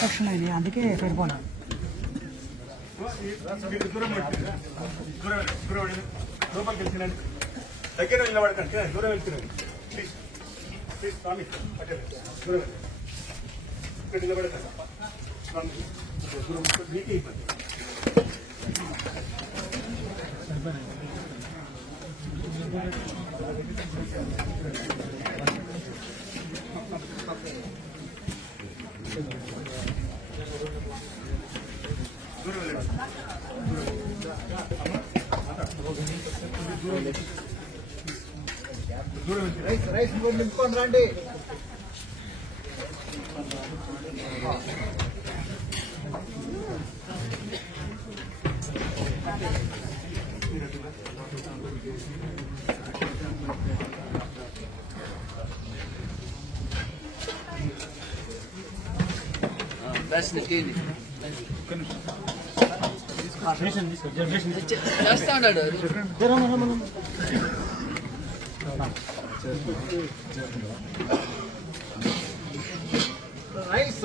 సెక్షన్ అయింది, అందుకే పెట్టుకోండి. లోపలికి వెళ్తున్నాను, దగ్గర నిలబడకండి, దూరం వెళ్తున్నాను. ప్లీజ్ ప్లీజ్ స్వామి అట్టే దూరం ఇక్కడ నిలబడకండి. దూరం మీకే ఇబ్బంది. రైస్ రైస్ నింపుకొని రండి. చేస్తా ఉన్నాడు. రైస్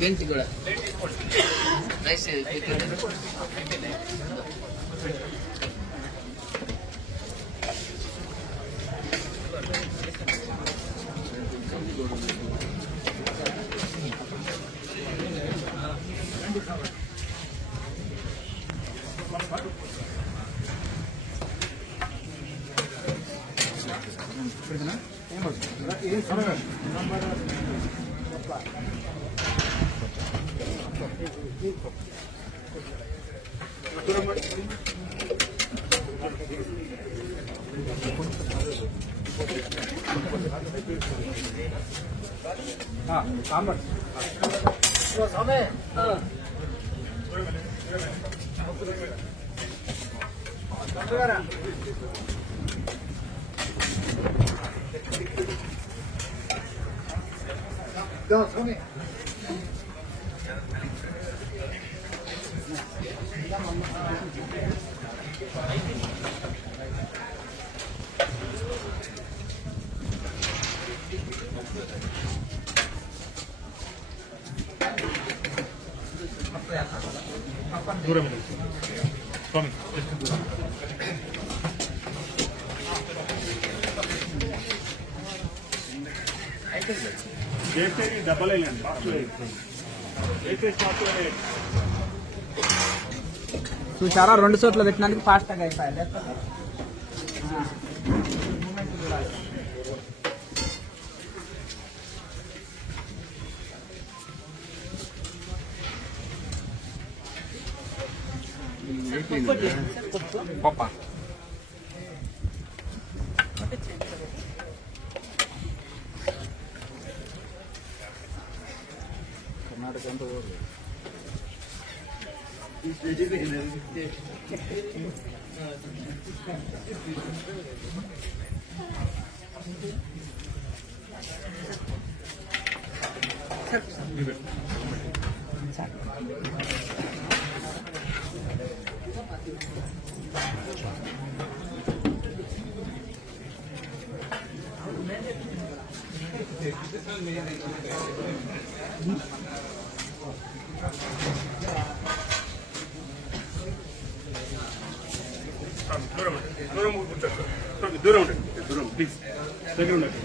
గెంటి కూడా రైస్ దూరం స్వామి చేస్తే డబ్బలు వేయండి బాక్సులు వేస్తే స్టాప్లో వేయండి. చూసారా 2 చోట్ల పెట్టినందుకు ఫాస్ట్ గా అయిపోయాయి లేకపోతే మూమెంట్ చూడాలి. పప్ప దూరం ఉండండి, దూరం కూర్చోండి స్వామి, దూరం ఉండండి, దూరం ప్లీజ్ దగ్గర ఉండండి.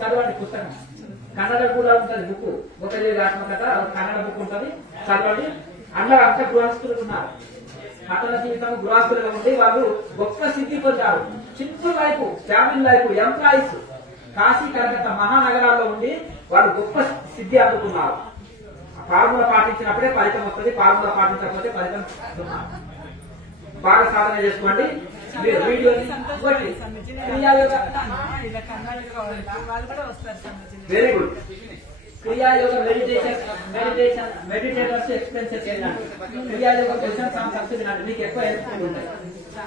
చదవండి పుస్తకం. కన్నడ కూడా ఉంటుంది బుక్. బొక్కజేవి ఆత్మకథ కన్నడ బుక్ ఉంటుంది, చదవండి. అందరూ అంతా గృహస్థులు ఉన్నారు. పట్టణ జీవితం గృహస్థులుగా ఉండి వాళ్ళు గొప్ప సిద్ధి పొందారు. Simple life, family life, employees Kashi Calcutta మహానగరాల్లో ఉండి వాళ్ళు గొప్ప సిద్ధి అందుకున్నారు. ఫార్ములా పాటించినప్పుడే ఫలితం వస్తుంది, ఫార్ములా పాటించకపోతే ఫలితం బాగా సాధన చేసుకోండి. మీరు వీడియోని Kriya Yoga very good. Kriya Yoga meditators expenses ఏంటంటే క్రియాయోగ క్వశ్చన్స్ ఆన్సర్స్ వినండి, మీకు ఎక్కువ హెల్ప్ఫుల్ ఉంటాయి.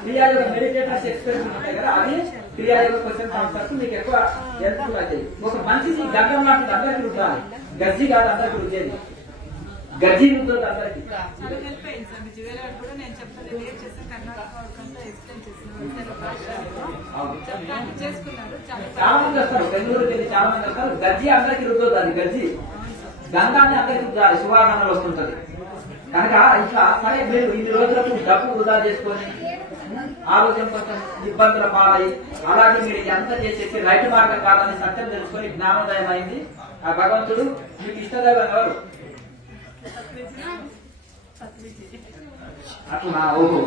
క్రియాయోగ మెడిటేటర్స్ ఎక్స్పెన్సెస్ ఉంటాయి కదా, అది క్రియాయోగ క్వశ్చన్స్ ఆన్సర్స్ మీకు ఎక్కువ హెల్ప్ఫుల్ అవుతాయి. ఒక మనిషిని గడ్డం లాంటిది అందరికీ రుద్దాలి, గజ్జి కాదు అందరికీ రుద్దేది, గజ్జి రుద్దదు అందరికి. చాలా మంది వస్తారు, బెంగళూరుకి వెళ్ళి చాలా మంది వస్తారు. గజ్జి అందరికి రుద్దదు, అది గజ్జి గంగాన్ని అందరికి రుద్దాలి, శుభాగంధాలు వస్తుంటది. కనుక ఇట్లా సరే మీరు ఇన్ని రోజులకు డబ్బు వృధా చేసుకొని ఆరోగ్యం కొంచెం ఇబ్బందుల పాలై అలాగే మీరు ఎంత చేసేసి రైతు మార్గం కాదని సత్యం తెలుసుకొని జ్ఞానోదయం అయింది. ఆ భగవంతుడు మీకు ఇష్టదైవం ఎవరు? అట్లా ఓహో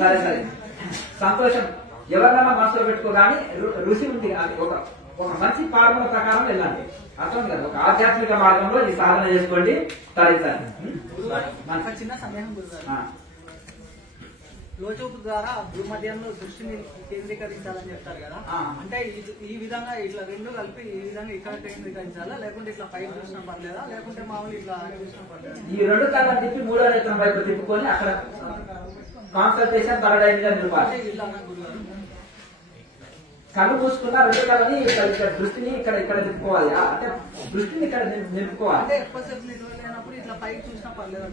సరే సరే సంతోషం. ఎవరినైనా మనసులో పెట్టుకోగాని రుచి ఉంది. అది ఒక మంచి ఫార్ములా ప్రకారం వెళ్ళండి, అర్థం కదా. ఒక ఆధ్యాత్మిక మార్గంలో ఈ సాధన చేసుకోండి, తరించండి. చిన్న సందేహం లోచూపు ద్వారా భూమధ్యంలో దృష్టిని కేంద్రీకరించాలని చెప్తారు కదా, అంటే ఈ విధంగా ఇట్లా రెండు కలిపి ఈ విధంగా ఇక్కడ కేంద్రీకరించాలా, లేకుంటే ఇట్లా పైకి చూసిన పర్లేదా, లేకుంటే మామూలు ఇట్లా చూసిన పర్లేదా? ఈ రెండు కళ్ళని తిప్పి మూడో నేత్రం వైపు తిప్పుకొని అక్కడ కాన్సల్టేషన్ పరడైందిగా నిలపాలి. కళ్ళు మూసుకున్న రెండు కళ్ళని ఇక్కడ దృష్టిని ఇక్కడ తిప్పుకోవాలి, అంటే దృష్టిని ఇక్కడ నిలుపుకోవాలి. అంటే ఎక్కువసేపు నిలవలేనప్పుడు ఇట్లా పైకి చూసినా పర్లేదా?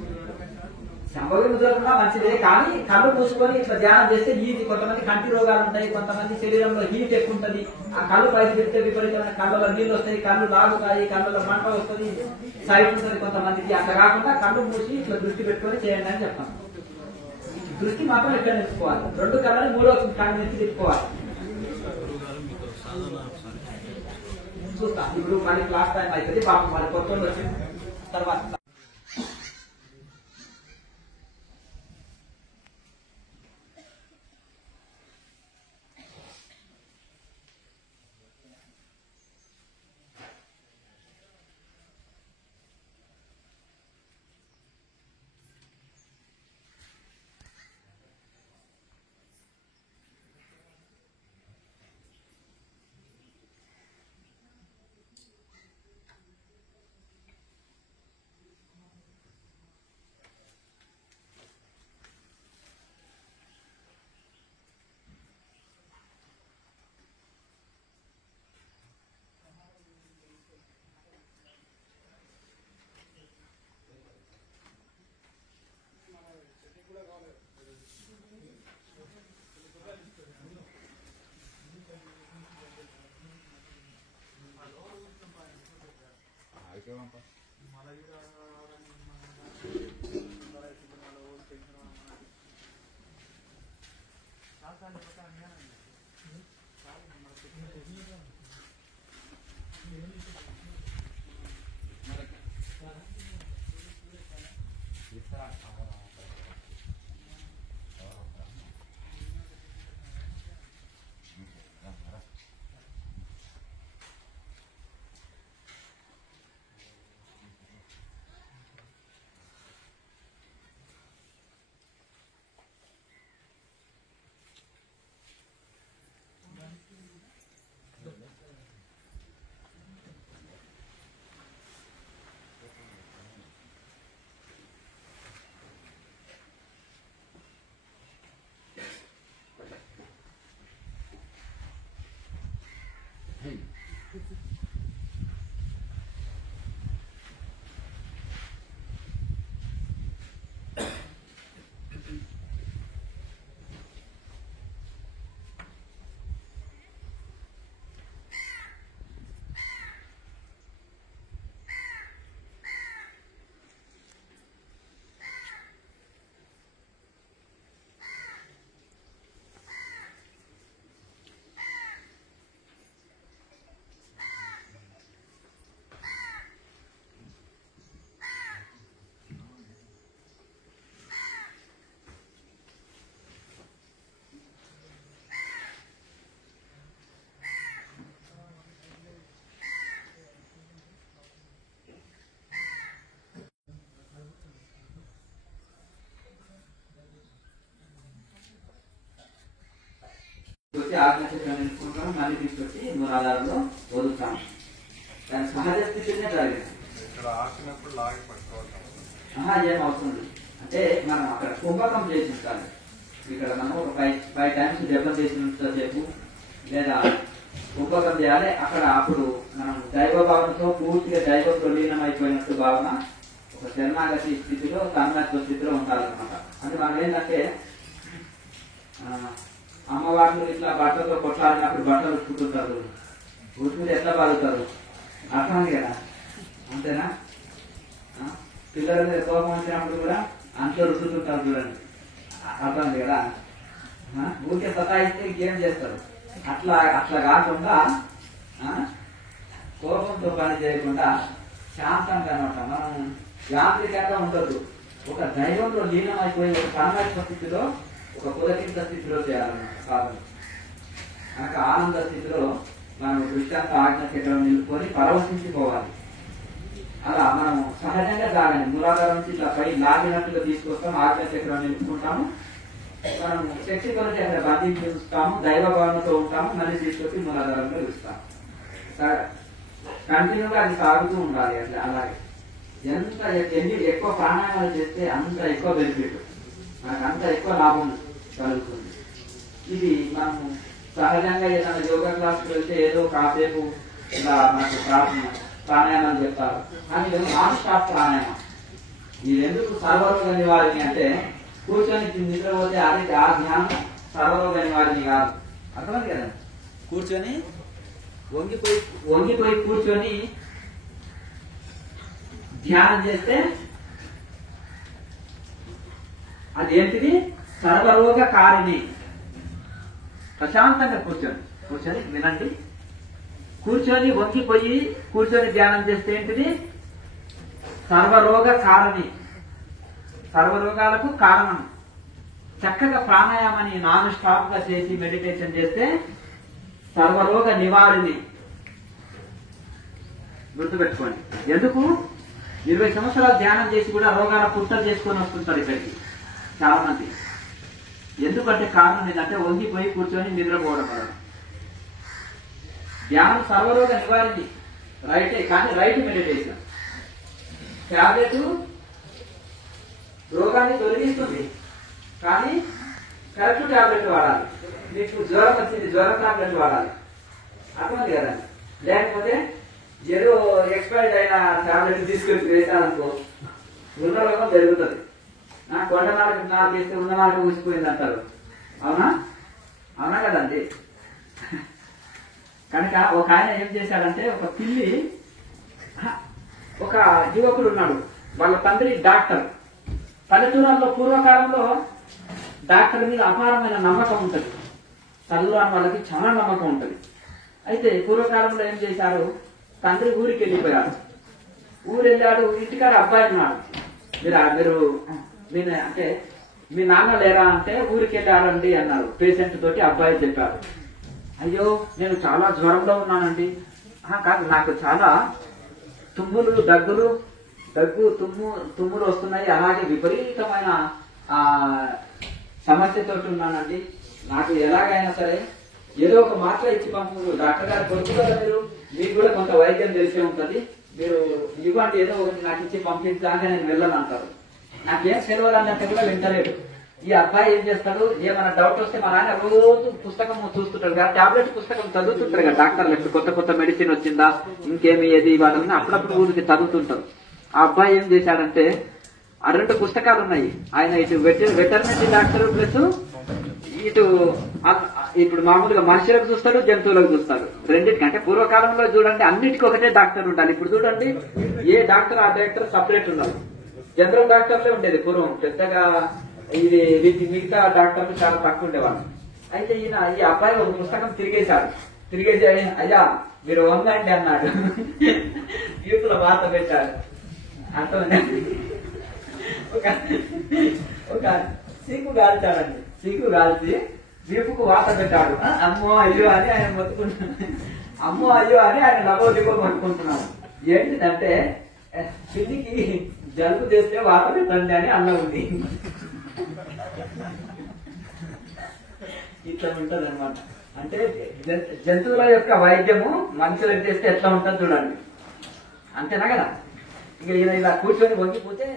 సంభవి ముద్రకున్నా మంచిదే, కానీ కళ్ళు మూసుకొని ఇట్లా ధ్యానం చేస్తే ఈజీ. కొంతమంది కంటి రోగాలు ఉంటాయి, కొంతమంది శరీరంలో హీట్ ఎక్కువ ఉంటుంది. ఆ కళ్ళు పైకి తిప్పితే విపరీతమైన కళ్ళలో నీళ్ళు వస్తాయి, కళ్ళు లాగుతాయి, కళ్ళలో మంట వస్తుంది, సైట్ ఉంటుంది కొంతమందికి. అట్లా కాకుండా కళ్ళు మూసి ఇట్లా దృష్టి పెట్టుకొని చేయండి అని చెప్తాను. దృష్టి మాత్రం ఇక్కడ నిలుపుకోవాలి, రెండు కళ్ళని మూడో కళ్ళు నుంచి తిప్పుకోవాలి. చూస్తా ఇప్పుడు మళ్ళీ క్లాస్ టైం అవుతుంది, పాపం మళ్ళీ కొత్త వచ్చింది తర్వాత. తీసుకొచ్చి ఆజ్ఞాచక్రం నిలుపుకుంటాము, మళ్ళీ తీసుకొచ్చి మూలాధారంలో వదులుతాము. దాని సహజ స్థితినే జరిగింది. ఏం అవసరం లేదు. అంటే మనం అక్కడ కుంభకం చేసిస్తాను. ఇక్కడ మనం ఒక 5 times జపం చేసినంతసేపు లేదా కుంభకం చేయాలి. అక్కడ అప్పుడు మనం దైవ భావనతో పూర్తిగా దైవంతో లీనం అయిపోయినట్టు భావన ఒక శరణాగతి స్థితిలో తన్మత్వ స్థితిలో ఉండాలన్నమాట. అంటే మనం ఏంటంటే అమ్మవారిని ఇట్లా బట్టలతో కొట్లాడినప్పుడు బట్టలు ఉట్టుకుంటుంటారు, ఊటి మీద ఎట్లా బాగుతారు అర్థమైంది కదా, అంతేనా? పిల్లల మీద కోపం వచ్చినప్పుడు కూడా అంట్లో రుద్దుతుంటారు చూడండి, అర్థమైంది కదా. ఊరికే సతాయిస్తే ఇంకేం చేస్తారు. అట్లా కాకుండా కోపంతో పని చేయకుండా శాంతంగా అనమాట మనం యాంత్రికంగా ఉండదు. ఒక దైవంలో లీనమైపోయి ఒక సామాజిక స్థితిలో ఒక పులకింత స్థితిలో చేయాలన్నమాట సాధన. కనుక ఆనంద స్థితిలో మనం దృష్టాంత ఆజ్ఞ చక్రం నిలుపుకొని పరవశించిపోవాలి. అలా మనం సహజంగా సాగని మూలాధారం నుంచి ఇట్లా పై లాగినట్టుగా తీసుకొస్తాం, ఆజ్ఞ చక్రం నిలుపుకుంటాము, మనం శక్తి కొరత అక్కడ బంధించుతాము, దైవ భావనతో ఉంటాము, మళ్ళీ తీసుకొచ్చి మూలాధారంలో ఇస్తాము. కంటిన్యూగా అది సాగుతూ ఉండాలి. అట్లా అలాగే ఎంత ఎక్కువ ప్రాణాయామాలు చేస్తే అంత ఎక్కువ బెనిఫిట్, మనకు అంత ఎక్కువ లాభం కలుగుతుంది. ఇది మనము సహజంగా ఏదైనా యోగా క్లాస్కి వెళ్తే ఏదో కాసేపు ఇలా మనకు ప్రాణాయామాలు చెప్తారు, కానీ ఇది నాన్ స్టాప్ ప్రాణాయామం. ఇది ఎందుకు సర్వరోగ నివారణి అంటే కూర్చొని నిద్రపోతే అది ఆ ధ్యానం సర్వరోగ నివారణి కాదు. అర్థమైంది కదా. కూర్చొని వంగిపోయి కూర్చొని ధ్యానం చేస్తే అదేంటిది సర్వరోగ కారిణి. ప్రశాంతంగా కూర్చొని వినండి, కూర్చొని వంగిపోయి కూర్చొని ధ్యానం చేస్తే ఏంటిది సర్వరోగ కారణి, సర్వరోగాలకు కారణం. చక్కగా ప్రాణాయామాన్ని నాన్ స్టాప్ గా చేసి మెడిటేషన్ చేస్తే సర్వరోగ నివారిణి. గుర్తుపెట్టుకోండి. ఎందుకు 20 సంవత్సరాలు ధ్యానం చేసి కూడా రోగాల పుట్టలు చేసుకొని వస్తుంటారు ఇక్కడికి చాలా మంది. ఎందుకంటే కారణం ఏంటంటే వంగిపోయి కూర్చొని నిద్రపోవడం వల్ల. ధ్యానం సర్వరోగ నివారిణి రైటే, కానీ రైట్ మెడిటేషన్. ట్యాబ్లెట్ రోగాన్ని తొలగిస్తుంది, కానీ కరెక్ట్ ట్యాబ్లెట్ వాడాలి. మీకు జ్వరం వచ్చింది, జ్వరం ట్యాబ్లెట్ వాడాలి. అర్థమైంది కదా. లేకపోతే ఏదో ఎక్స్పైర్డ్ అయిన ట్యాబ్లెట్ తీసుకొచ్చి వేసాలనుకో ఉన్న రోగం పెరుగుతుంది. కొండ నాలుగు చేస్తే ఉన్న నాలుగు ఊసిపోయింది అంటారు. అవునా కదండి. కనుక ఒక ఆయన ఏం చేశాడంటే, ఒక పిల్లి, ఒక యువకుడు ఉన్నాడు, వాళ్ళ తండ్రి డాక్టర్. పల్లెటూరులో పూర్వకాలంలో డాక్టర్ మీద అపారమైన నమ్మకం ఉంటుంది, చదువురాని వాళ్ళకి చాలా నమ్మకం ఉంటుంది. అయితే పూర్వకాలంలో ఏం చేశారు, తండ్రి ఊరికి వెళ్ళిపోయాడు. ఊరు వెళ్ళాడు, ఇంటికాడ అబ్బాయి ఉన్నాడు. మీరు అంటే మీ నాన్న లేరా అంటే ఊరికి వెళ్ళారండి అన్నారు. పేషెంట్ తోటి అబ్బాయి చెప్పారు, అయ్యో నేను చాలా జ్వరంలో ఉన్నానండి. కాదు, నాకు చాలా తుమ్ములు వస్తున్నాయి, అలాగే విపరీతమైన సమస్యతో ఉన్నానండి. నాకు ఎలాగైనా సరే ఏదో ఒక మాత్ర ఇచ్చి పంపు. డాక్టర్ గారు కొడుకు కదా మీరు, మీకు కూడా కొంత వైద్యం తెలిసే ఉంటుంది, మీరు ఇవ్వండి ఏదో ఒకటి నాకు ఇచ్చి పంపించాక నేను వెళ్ళను అంటారు. నాకేం సెలవులు అన్నట్టు కూడా వింటలేడు. ఈ అబ్బాయి ఏం చేస్తాడు, ఏమైనా డౌట్ వస్తే మా నాన్న రోజు పుస్తకం చూస్తుంటాడు కదా, టాబ్లెట్ పుస్తకం చదువుతుంటారు కదా డాక్టర్లు, కొత్త మెడిసిన్ వచ్చిందా ఇంకేమి ఏది వాళ్ళని అప్పుడప్పుడు ఊరికి చదువుతుంటారు. ఆ అబ్బాయి ఏం చేశాడంటే, ఆ 2 పుస్తకాలు ఉన్నాయి. ఆయన ఇటు వెటర్నరీ డాక్టర్ ప్లస్ ఇటు ఇప్పుడు మామూలుగా మనుషులకు చూస్తాడు, జంతువులకు చూస్తాడు. రెండింటికంటే పూర్వకాలంలో చూడండి అన్నిటికీ ఒకటే డాక్టర్ ఉండాలి. ఇప్పుడు చూడండి ఏ డాక్టర్ ఆ డాక్టర్ సపరేట్ ఉన్నారు. జనరల్ డాక్టర్లే ఉండేది పూర్వం, పెద్దగా ఇది మిగతా డాక్టర్లు చాలా తక్కువ ఉండేవాళ్ళు. అయితే ఈ అబ్బాయి ఒక పుస్తకం తిరిగేసి అయ్యా మీరు వందండి అన్నాడు. యూత్ లో వార్త పెట్టాడు. అర్థమైంది. ఒక సీకు కాల్చాడండి, సీకు కాల్చి వీపుకు వాత పెట్టాడు. అమ్మో అయ్యో అని ఆయన మొత్తుకుంటున్నాడు. అమ్మో అయ్యో అని ఆయన లబోదిగో పట్టుకుంటున్నాడు. ఏంటిదంటే పిల్లికి జలుబు చేస్తే వాత పెట్టండి అని అన్న ఉంది. ఇట్లా ఉంటది అనమాట. అంటే జంతువుల యొక్క వైద్యము మనుషులకు చేస్తే ఎట్లా ఉంటుంది చూడండి, అంతేనా కదా. ఇక ఇలా కూర్చొని వంగిపోతే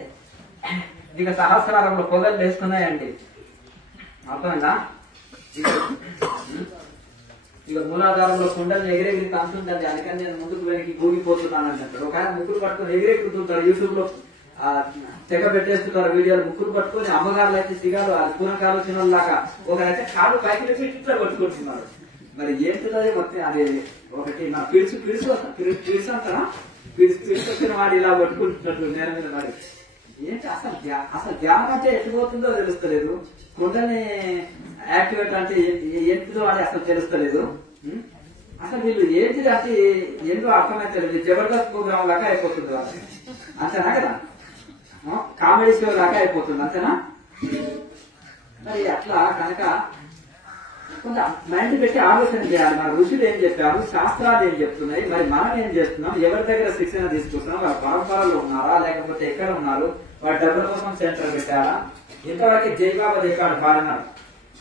ఇక సహస్రారంలో పొగలు వేసుకున్నాయండి, అర్థమైందా. ఇక మూలాధారంలో కుండలు ఎగిరెగిరి తంతుందండి, అందుకని నేను ముందుకు వెనక్కి గూగిపోతున్నాను అంటాడు. ఒక ఆయన ముక్కులు పట్టుకొని ఎగిరెక్కుతుంటారు, యూట్యూబ్ లో తెగ పెట్టేస్తున్నారు వీడియోలు. ముక్కులు పట్టుకొని అమ్మగారులు అయితే సిగాలు పూనకాలు చిన్నలాగా, ఒకరైతే కాళ్ళు పైకి పెట్టి ఇట్లా కొట్టుకుంటున్నారు. మరి ఏంటిది మొత్తం అది ఒకటి నా పిలుసు అంటారా, పిలుసు వచ్చిన వాడు ఇలా కొట్టుకుంటున్నట్టు నేల మీద. మరి ఏంటి అసలు ధ్యానం అంటే ఎట్టుపోతుందో తెలుస్తలేదు, కుండని యాక్టివేట్ అంటే ఏంటిదో అని అసలు తెలుస్తలేదు. అసలు వీళ్ళు ఏంటి అంటే ఎందుకు అర్థమైతలేదు. జబర్దస్త్ ప్రోగ్రామ్ లాగా అయిపోతుంది వాళ్ళు, అంతేనా కదా. కామెడీ షో లాగా అయిపోతుంది, అంతేనా. మరి అట్లా కనుక కొంత మైండ్ పెట్టి ఆలోచన చేయాలి. మన ఋషులు ఏం చెప్పారు, శాస్త్రాలు ఏం చెప్తున్నాయి, మరి మనం ఏం చేస్తున్నాం, ఎవరి దగ్గర శిక్షణ తీసుకుంటున్నాం, వాళ్ళ పరంపరలో ఉన్నారా లేకపోతే ఎక్కడ ఉన్నారు, వారి డబ్బుల కోసం సెంటర్ పెట్టారా. ఇంతవరకు జైబాబా చెప్పాడు ఫారినర్,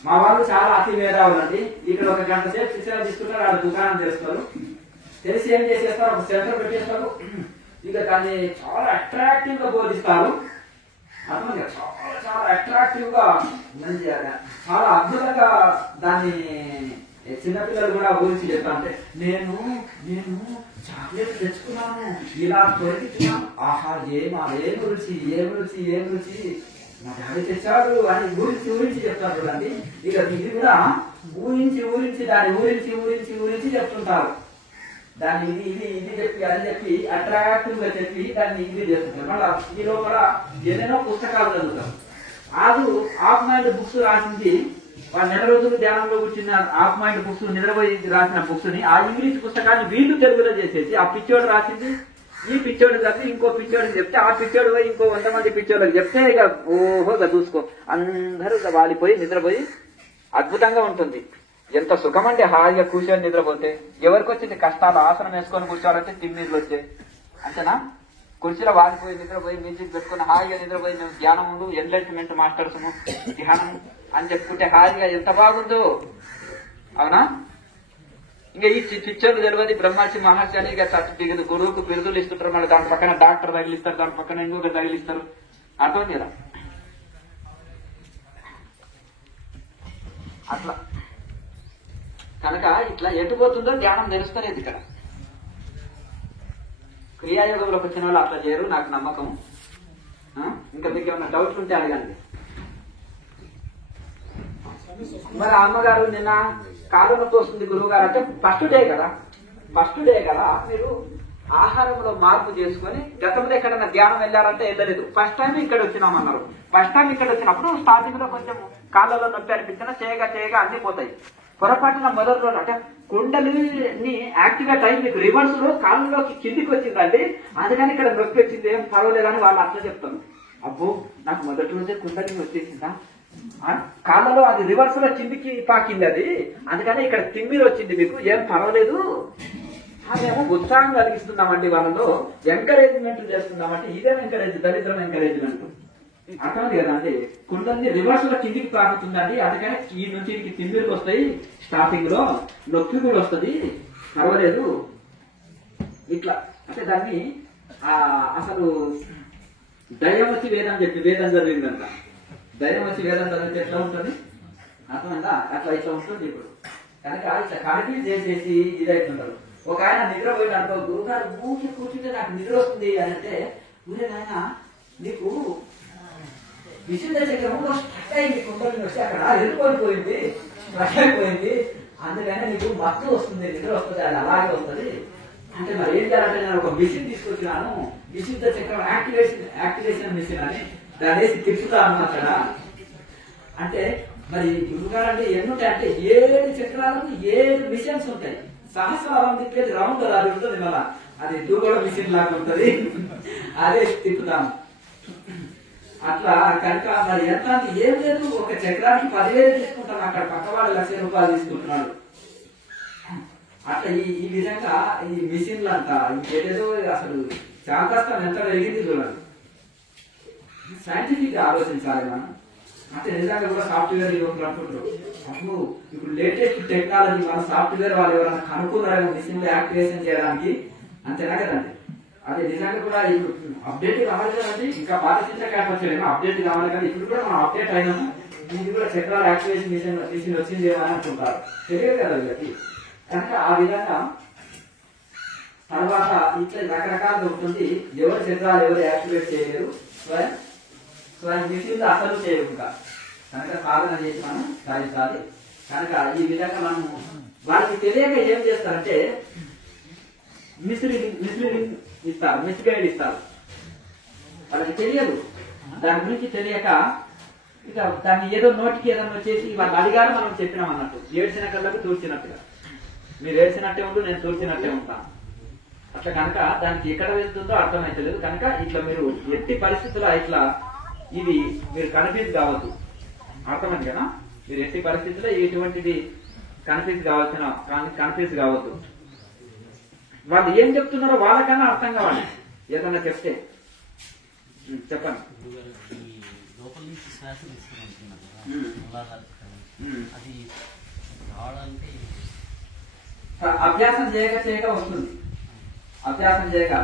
మా వాళ్ళు చాలా అతి మేధావులండి, ఇక్కడ ఒక గంట సేపు శిక్షణ తీసుకుంటారు, వాళ్ళ దుకాణం తెరుస్తారు, తెలిసి ఏం చేసేస్తారు, ఒక సెంటర్ పెట్టేస్తారు, ఇక దాన్ని చాలా అట్రాక్టివ్ గా బోధిస్తారు. అర్థంగా చాలా అట్రాక్టివ్ గా చాలా అద్భుతంగా దాన్ని చిన్నపిల్లలు కూడా ఊరించి చెప్తా అంటే నేను చాక్లెట్ తెచ్చుకున్నాను, ఇలా దొరికితున్నాను, ఆహా ఏం రుచి మా డాడీ తెచ్చాడు అని ఊరించి చెప్తారు చూడండి. ఇక ఇది కూడా ఊరించి దాన్ని ఊరించి చెప్తుంటారు. దాన్ని ఇది చెప్పి అది చెప్పి అట్రాక్టివ్ గా చెప్పి దాన్ని ఇది చేస్తుంటారు. మళ్ళీ ఈ లోపల ఎన్నెన్నో పుస్తకాలు చదువుతారు. ఆఫ్ మైండ్ బుక్స్ రాసింది, వాళ్ళు నెల రోజులు ధ్యానంలో కూర్చున్న ఆఫ్ మైండ్ బుక్స్ నిద్రపోయి రాసిన బుక్స్ ని ఆ ఇంగ్లీష్ పుస్తకాన్ని వీళ్ళు తెలుగులో చేసేసి ఆ పిచ్చోడు రాసింది ఈ పిచ్చోడు చదివి ఇంకో పిచ్చోడికి చెప్తే ఆ పిచ్చోడు పోయి ఇంకో 100 మంది పిచ్చోళ్ళకి చెప్తే ఇక ఓహోగా చూసుకో అందరూ వాలిపోయి నిద్రపోయి అద్భుతంగా ఉంటుంది. ఎంత సుఖమండి హాయిగా కూర్చొని నిద్రపోతే. ఎవరికి వచ్చింది కష్టాలు, ఆసనం వేసుకొని కూర్చోవాలంటే తిమ్మిర్లు వచ్చాయి, అంతేనా. కుర్చీలో వాలిపోయి నిద్రపోయి మ్యూజిక్ పెట్టుకుని హాయిగా నిద్రపోయి మేము ధ్యానం ఉండు ఎన్లైట్మెంట్ మాస్టర్స్ ధ్యానం అని చెప్పుకుంటే హాయిగా ఎంత బాగుందో, అవునా. ఇంకా ఈ పిక్చర్లు తెలియదు బ్రహ్మర్షి మహర్షి అని ఇక సర్టిఫికెట్ గురువుకు బిరుదులు ఇస్తుంటారు, మళ్ళీ దాని పక్కన డాక్టర్ తగిలిస్తారు, దాని పక్కన ఇంకొక తగిలిస్తారు, అర్థం కదా. అట్లా కనుక ఇట్లా ఎటుపోతుందో ధ్యానం తెలుస్తలేదు. ఇక్కడ క్రియాయోగంలోకి వచ్చిన వాళ్ళు అట్లా చేయరు, నాకు నమ్మకం. ఇంకా మీకు ఏమైనా డౌట్స్ ఉంటే అడగండి. మరి అమ్మగారు నిన్న కాలు నొప్పి వస్తుంది గురువు గారు అంటే ఫస్ట్ డే కదా మీరు ఆహారంలో మార్పు చేసుకుని గతంలో ఎక్కడన్నా ధ్యానం వెళ్ళారంటే వెళ్ళలేదు. ఫస్ట్ టైం ఇక్కడ వచ్చినామన్నారు. ఫస్ట్ టైం ఇక్కడ వచ్చినప్పుడు స్టార్టింగ్ లో కొంచెం కాళ్ళలో నొప్పి అనిపించినా చేయగా అందిపోతాయి. పొరపాటున మొదటి రోజు అంటే కుండలిని యాక్టివేట్ అయ్యి మీకు రివర్స్ లో కాళ్ళలోకి కిందికి వచ్చిందండి, అందుకని ఇక్కడ నొప్పి వచ్చింది, ఏం పర్వాలేదని వాళ్ళు అర్థం చెప్తాను. అబ్బో నాకు మొదటి రోజే కుండలిని వచ్చేసిందా, కాళ్ళలో అది రివర్స్ లో కిందికి పాకింది అది, అందుకని ఇక్కడ తిమ్మిరి వచ్చింది, మీకు ఏం పర్వాలేదు. మేము ఉత్సాహం కలిగిస్తున్నామండి, వాళ్ళలో ఎంకరేజ్మెంట్ చేస్తున్నామంటే ఇదే దరిద్రం ఎంకరేజ్మెంట్, అర్థమైంది కదా అండి. కుండల్ని రివర్స్ లో కిందికి తాకుతుందండి, అందుకని ఈ నుంచి తిమ్మిరికి వస్తాయి, స్టార్టింగ్ లో నొప్పి కూడా వస్తుంది, పర్వాలేదు ఇట్లా. అంటే దాన్ని అసలు దయ్యం వచ్చి వేదం చదివిందంట. దయ్యం వచ్చి వేదం చదివితే ఎట్లా ఉంటుంది అర్థమైందా, అట్లా ఇట్లా ఉంటుంది. ఇప్పుడు కనుక ఇట్లా కన్ఫ్యూజ్ చేసేసి ఇదవుతుంటారు. ఒక ఆయన నిద్రపోయిన అనుకో, గురుగారు ఊరికి కూర్చుంటే నాకు నిద్ర వస్తుంది అని అంటే, ఊరే నాయన నీకు విషయం దగ్గర స్ట్రక్ అయింది, కుండలిని వచ్చి అక్కడ వెళ్ళిపోయిపోయింది, స్ట్రక్ అయిపోయింది, అందుకని నీకు మత్తు వస్తుంది, నిద్ర వస్తుంది, అది అలాగే వస్తుంది అంటే మరి ఏం చేయాలంటే నేను ఒక మిషన్ తీసుకొచ్చినాను, విశుద్ధ చక్రం యాక్టివేషన్ మిషన్ అని దాన్ని వేసి తిప్పుతాను అక్కడ అంటే. మరి గురుగారు అంటే ఎన్ని ఉంటాయి అంటే 7 చక్రాలకు 7 మిషన్స్ ఉంటాయి. సహస్రారం తిప్పేది రౌండ్ అది ఉంటుంది, మళ్ళా అది దూగడ మిషన్ లాగా ఉంటుంది, అదే తిప్పుతాము అట్లా. కనుక మరి ఎంత అంటే ఏం లేదు, ఒక చక్రానికి 10,000 తీసుకుంటాను, అక్కడ పక్కవాడు 1,00,000 రూపాయలు తీసుకుంటున్నాడు. అట్లా ఈ విధంగా ఈ మిషన్లు అంతా ఇంకేదో అసలు చాలా కష్టం ఎంత పెరిగింది చూడండి. సైంటిఫిక్ గా ఆలోచించాలి మనం. అంటే నిజంగా కూడా సాఫ్ట్వేర్ యువకులు అంటుంటారు అప్పుడు ఇప్పుడు లేటెస్ట్ టెక్నాలజీ మన సాఫ్ట్వేర్ వాళ్ళు ఎవరైనా కనుక్కున్నారేమో మిషన్ లో యాక్టివేషన్ చేయడానికి అంతేనా కదండి. అది నిజంగా కూడా ఇప్పుడు అప్డేట్ కావాలి కదండి. ఇంకా పాత క్యాప్ వచ్చేమో అప్డేట్ కావాలి కానీ ఇప్పుడు కూడా మనం అప్డేట్ అయినాము. దీనికి కూడా చక్రాల యాక్టివేషన్ మిషన్ వచ్చింది అని అనుకుంటారు. తెలియదు కదా వీళ్ళకి. కనుక ఆ విధంగా తర్వాత ఇట్లా రకరకాలుగా ఉంటుంది. ఎవరు చక్రాలు ఎవరు యాక్టివేట్ చేయలేరు, స్వయం మిషన్ అసలు చేయకుండా కనుక సాధన చేసి మనం సాధించాలి. కనుక ఈ విధంగా మనం వాళ్ళకి తెలియక ఏం చేస్తారంటే మిస్లీడింగ్ ఇస్తారు, మిస్గైడ్ ఇస్తారు. వాళ్ళకి తెలియదు, దాని గురించి తెలియక ఇక దాన్ని ఏదో నోటికి ఏదన్నా వచ్చేసి వాళ్ళు అడిగారు మనం చెప్పినాం అన్నట్టు. ఏడ్చిన కళ్ళకు తూర్చినట్టుగా, మీరు ఏడ్చినట్టే ఉంటూ నేను తూర్చినట్టే ఉంటాను అట్లా. కనుక దానికి ఎక్కడ వెళ్తుందో అర్థమైతలేదు. కనుక ఇట్లా మీరు ఎట్టి పరిస్థితుల్లో ఇట్లా ఇది మీరు కన్ఫ్యూజ్ కావద్దు. అర్థమైంది కదా. మీరు ఎట్టి పరిస్థితుల్లో ఎటువంటిది కన్ఫ్యూజ్ కావద్దు. వాళ్ళు ఏం చెప్తున్నారో వాళ్ళకన్నా అర్థం కావాలి. ఏదన్నా చెప్తే చెప్పండి. లోపల నుంచి శ్వాస తీసుకుంటున్నారు అది రావడానికి అభ్యాసం చేయక వస్తుంది. అభ్యాసం చేయక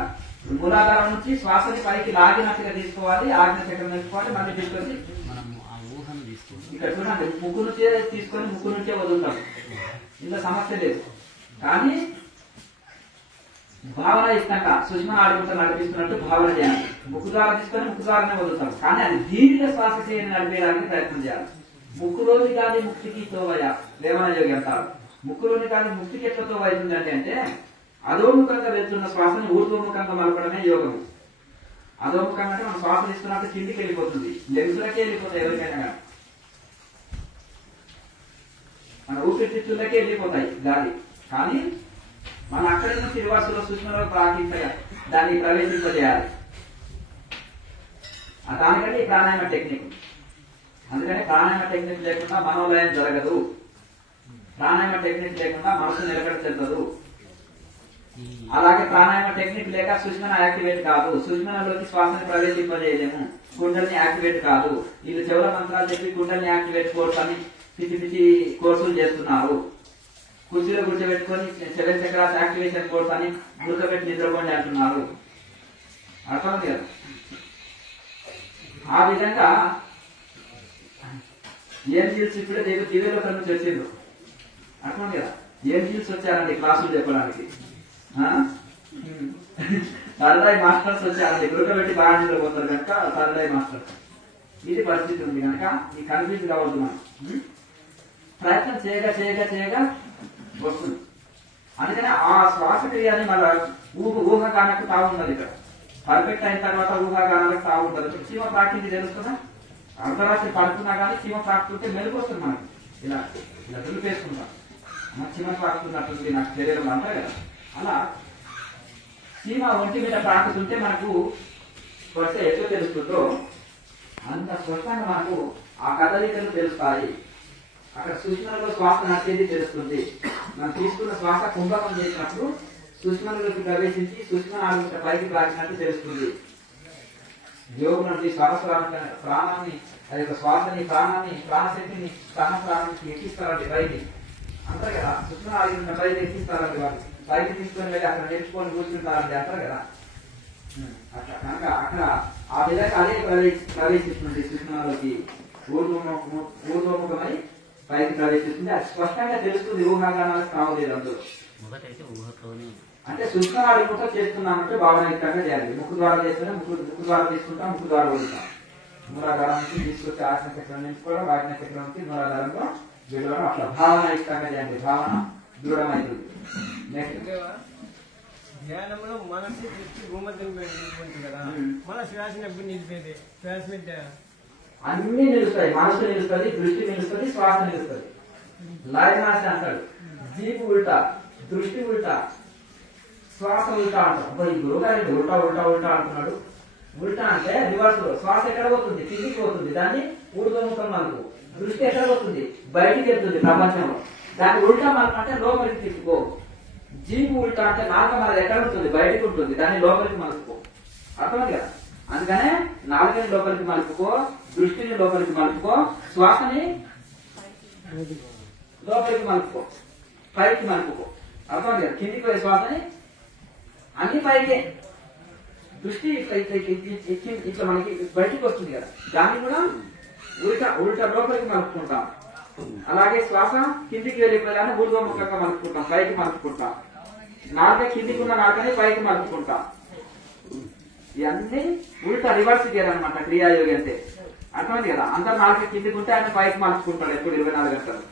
మూలాధారం నుంచి శ్వాసని పైకి లాగినట్టుగా తీసుకోవాలి. ఆజ్ఞ చక్రం తీసుకోవాలి. మళ్ళీ తీసుకొని మనం ఆ ఊహను తీసుకోవాలి. ఇక్కడ చూడండి, ముక్కు నుంచే తీసుకొని ముక్కు నుంచే వదులుతాం. ఇంత సమస్య లేదు. కానీ భావన ఇష్టంగా సుష్మా ఆడుకుంటూ నడిపిస్తున్నట్టు భావన చేయాలి. ముక్కు ద్వారా తీసుకొని ముక్కు ద్వారానే వదులుతాం. కానీ అది దీర్ఘ శ్వాస చేయని నడిపేయడానికి ప్రయత్నం చేయాలి. ముక్కులోని గాలి ముక్తికి తోవయ వేమన యోగి అంటారు. ముక్కులోని గాలి ముక్తికి ఎట్లా తోవ అవుతుందంటే అంటే అధోముఖంగా వెళ్తున్న శ్వాసని ఊర్ధ్వముఖంగా మలపడమే యోగము. అధోముఖంగా అంటే మనం శ్వాస తీసుకున్నట్టు కిందికి వెళ్ళిపోతుంది, లెగ్సులకే వెళ్ళిపోతాయి. ఎవరికైనా కానీ మన ఊపిరితిత్తులకే వెళ్ళిపోతాయి గాలి. కానీ మనం అక్కడి నుంచి రివర్సులో సూక్ష్మలో ప్రాకించగా దాన్ని ప్రవేశింపజేయాలి. దానికంటే ఈ ప్రాణాయామ టెక్నిక్. అందుకని ప్రాణాయామ టెక్నిక్ లేకుండా మనోలయం జరగదు. ప్రాణాయామ టెక్నిక్ లేకుండా మనసు నిలకడ చెందదు. అలాగే ప్రాణాయామ టెక్నిక్ లేక సుష్మన యాక్టివేట్ కాదు. సుష్మనలోకి శ్వాసని ప్రవేశింపజేయలేము. గుండెల్ని యాక్టివేట్ కాదు. వీళ్ళు చెవుల మంత్రాలు చెప్పి గుండెల్ని యాక్టివేట్ కోర్స్ అని పిచ్చి పిచ్చి కోర్సులు చేస్తున్నారు. కుర్చీలో కూర్చోబెట్టుకొని 7 చక్రాస్ యాక్టివేషన్ కోర్స్ అని గుర్తుపెట్టి నిద్రపోండి అంటున్నారు. అర్థమైంది కదా. ఆ విధంగా ఏంజిల్స్ ఇప్పుడే దివ్యలోకం నుంచి వచ్చిండ్రు. అర్థమైంది కదా. ఏంజిల్స్ వచ్చారండి క్లాసులు చెప్పడానికి. సరదాయి మాస్టర్స్ వచ్చారండి. గుర్తుపెట్టి బాగా నిద్రపోతారు కనుక సరదాయి మాస్టర్స్. ఇది పరిస్థితి ఉంది కనుక ఈ కన్ఫ్యూజ్ కావద్దు. మనం ప్రయత్నం చేయగా వస్తుంది. అందుకని ఆ శ్వాసక్రియని మళ్ళా ఊహాగానాలకు తాగుండదు. ఇక్కడ పర్ఫెక్ట్ అయిన తర్వాత ఊహాగానాలకు తాగుండదు. చీమ ప్రాక్టించి తెలుస్తుందా? అర్ధరాత్రి పడుతున్నా కానీ చీమ ప్రాక్తుంటే మెరుగు వస్తుంది మనకి. ఇలా దులిపేసుకుంటాం. చీమ ప్రాక్తున్నట్టుంది నాకు శరీరం అంటారు కదా. అలా చీమ ఒంటి మీద ప్రాకుతుంటే మనకు స్పర్శ ఎట్లా తెలుస్తుందో అంత స్పష్టంగా మనకు ఆ కదలికలు తెలుస్తాయి. అక్కడ సూక్ష్మలో శ్వాస నచ్చేది తెలుస్తుంది. మనం తీసుకున్న శ్వాస కుంభకం చేసినప్పుడు సూక్ష్మలోకి ప్రవేశించి సూక్ష్మ ఆలోచన పైకి రాసినట్టు తెలుస్తుంది. యోగుల నుంచి ప్రాణాన్ని అది శ్వాసని ప్రాణశక్తిని ప్రాణానికి ఎక్కిస్తారండి పైకి అంటారు కదా. సూక్ష్మ ఆలోచన పైకి ఎక్కిస్తారండి. వాళ్ళు పైకి తీసుకొని వెళ్ళి అక్కడ నేర్చుకొని కూర్చుంటారండి అంటారు కదా. అట్లా కనుక అక్కడ ఆ విధంగా అదే ప్రవేశిస్తుంది. సూక్ష్మలోకి ఊర్ధ్వముఖమై పైకి ప్రవేశిస్తుంది. అది స్పష్టంగా తెలుస్తుంది. ఊహాగానాలకు కావలేదు అందులో. మొదటైతే ఊహతోనే అంటే సూక్ష్మ ఆడిముఖం చేస్తున్నామంటే భావనాయుక్తంగా చేయాలి. ముక్కు ద్వారా చేస్తేనే ముక్కు ద్వారా తీసుకుంటాం, ముక్కు ద్వారా వదులుతాం. మూలాధారం నుంచి తీసుకొచ్చి ఆసన చక్రం నుంచి కూడా వాటిన చక్రం నుంచి మూలాధారంలో విడవడం అట్లా భావనాయుక్తంగా చేయండి. భావన దృఢమైతుంది. నెక్స్ట్ ధ్యానంలో మనసు దృష్టి భూమధ్యం ఉంటుంది కదా. మన శ్వాస ఎప్పుడు నిలిపేది? శ్వాస మీద అన్ని నిలుస్తాయి. మనసు నిలుస్తుంది, దృష్టి నిలుస్తుంది, శ్వాస నిలుస్తుంది. లయనాశ అంటాడు. జీపు ఉల్టా, దృష్టి ఉల్టా, శ్వాస ఉల్టా అంటాడు. అబ్బా ఈ గురుగారి ఉల్టా ఉల్టా ఉల్టా అంటున్నాడు. ఉల్టా అంటే రివర్స్ లో శ్వాస ఎక్కడ పోతుంది? కిందికి పోతుంది. దాన్ని ఊర్ధ్వముఖం మలుపు. దృష్టి ఎక్కడ పోతుంది? బయటికి వెళ్తుంది ప్రపంచంలో. దాన్ని ఉల్టా మలుపు అంటే లోపలికి తిప్పుకో. జీపు ఉల్టా అంటే నాలుక మనది ఎక్కడ ఉంటుంది? బయటకు ఉంటుంది. దాన్ని లోపలికి మలుపుకో. అర్థమైంది కదా. అందుకనే నాలుగని లోపలికి మలుపుకో, దృష్టిని లోపలికి మలుపుకో, శ్వాసని లోపలికి మలుపుకో, పైకి మలుపుకో. అర్థం కదా? కిందికి పోయే శ్వాసని అన్ని పైకే, దృష్టి ఇట్లా మనకి బయటికి వస్తుంది కదా, దాన్ని కూడా ఉల్టా లోపలికి మలుపుకుంటాం. అలాగే శ్వాస కిందికి వెళ్ళిపోయాలని ఊర్ధ్వముఖంగా మలుపుకుంటాం, పైకి మలుపుకుంటాం. నాలుక కిందికి ఉన్న నాలుకని పైకి మలుపుకుంటాం. ఇవన్నీ ఉల్టా రివర్స్ చేయాలన్నమాట క్రియాయోగి అంటే. అర్థమైంది కదా? అందరు నాలుక కిందికి ఉంటే ఆయన పైకి మలుపుకుంటాడు ఎప్పుడు 24 గంటలు.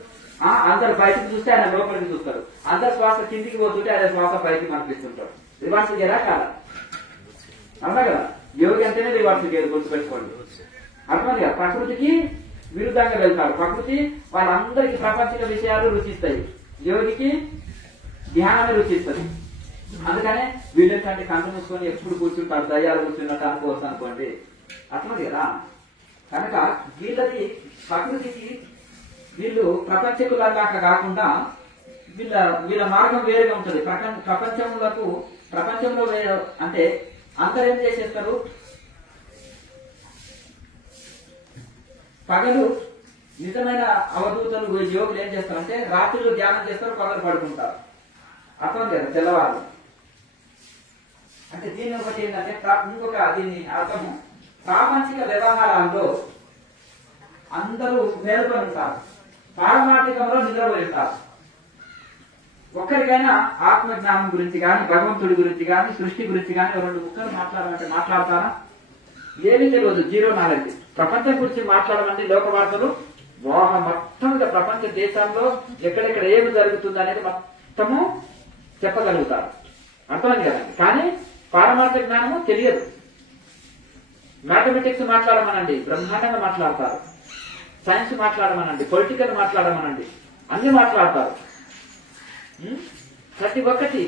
అందరు బయటకు చూస్తే ఆయన లోపలికి చూస్తారు. అందరు శ్వాస కిందికి పోతుంటే ఆయన శ్వాస పైకి మలిపిస్తుంటాడు. రివర్స్ చేయరా కాదా? అర్థం కదా? యోగి అంటేనే రివర్స్ చేయదు, గుర్తుపెట్టుకోండి. అర్థమైంది కదా? ప్రకృతికి విరుద్ధంగా వెళ్తారు. ప్రకృతి వాళ్ళందరికీ ప్రపంచిక విషయాలు రుచిస్తాయి, యోగికి ధ్యానమే రుచిస్తుంది. అందుకనే వీళ్ళంటే కంట మూసుకొని ఎప్పుడు కూర్చుంటారు, దయ్యాలు కూర్చున్నట్టు అనుకోవచ్చు అనుకోండి. అర్థమైంది కదా? కనుక వీళ్ళది ప్రకృతికి వీళ్ళు ప్రపంచకులలాగా కాకుండా వీళ్ళ మార్గం వేరుగా ఉంటుంది. ప్రపంచంలో అంటే అందరు ఏం చేసేస్తారు, పగలు నిజమైన అవధూతలు యోగులు ఏం చేస్తారంటే రాత్రులు ధ్యానం చేస్తారు, పగలు పడుకుంటారు. అర్థం కదా? తెల్లవారు అంటే దీని ఒకటి ఏంటంటే ఇంకొక దీని అర్థము, ప్రాపంచిక వ్యవహారాల్లో అందరూ మేలుకొని ఉంటారు, పారమార్థికంలో నిద్రపోతారు. ఒక్కరికైనా ఆత్మజ్ఞానం గురించి కానీ, భగవంతుడి గురించి కానీ, సృష్టి గురించి కానీ 2 ముక్కలు మాట్లాడాలంటే మాట్లాడతారా? ఏమీ తెలియదు, జీరో నాలెడ్జ్. ప్రపంచం గురించి మాట్లాడమంటే లోక వార్తలు మొత్తం ప్రపంచ దేశాల్లో ఎక్కడెక్కడ ఏమి జరుగుతుంది అనేది మొత్తము చెప్పగలుగుతారు. అర్థమైంది కదండి? కానీ పారమార్థిక జ్ఞానము తెలియదు. మ్యాథమెటిక్స్ మాట్లాడమనండి, బ్రహ్మాండంగా మాట్లాడతారు. సైన్స్ మాట్లాడమనండి, పొలిటికల్ మాట్లాడమనండి, అన్ని మాట్లాడతారు. ప్రతి ఒక్కటి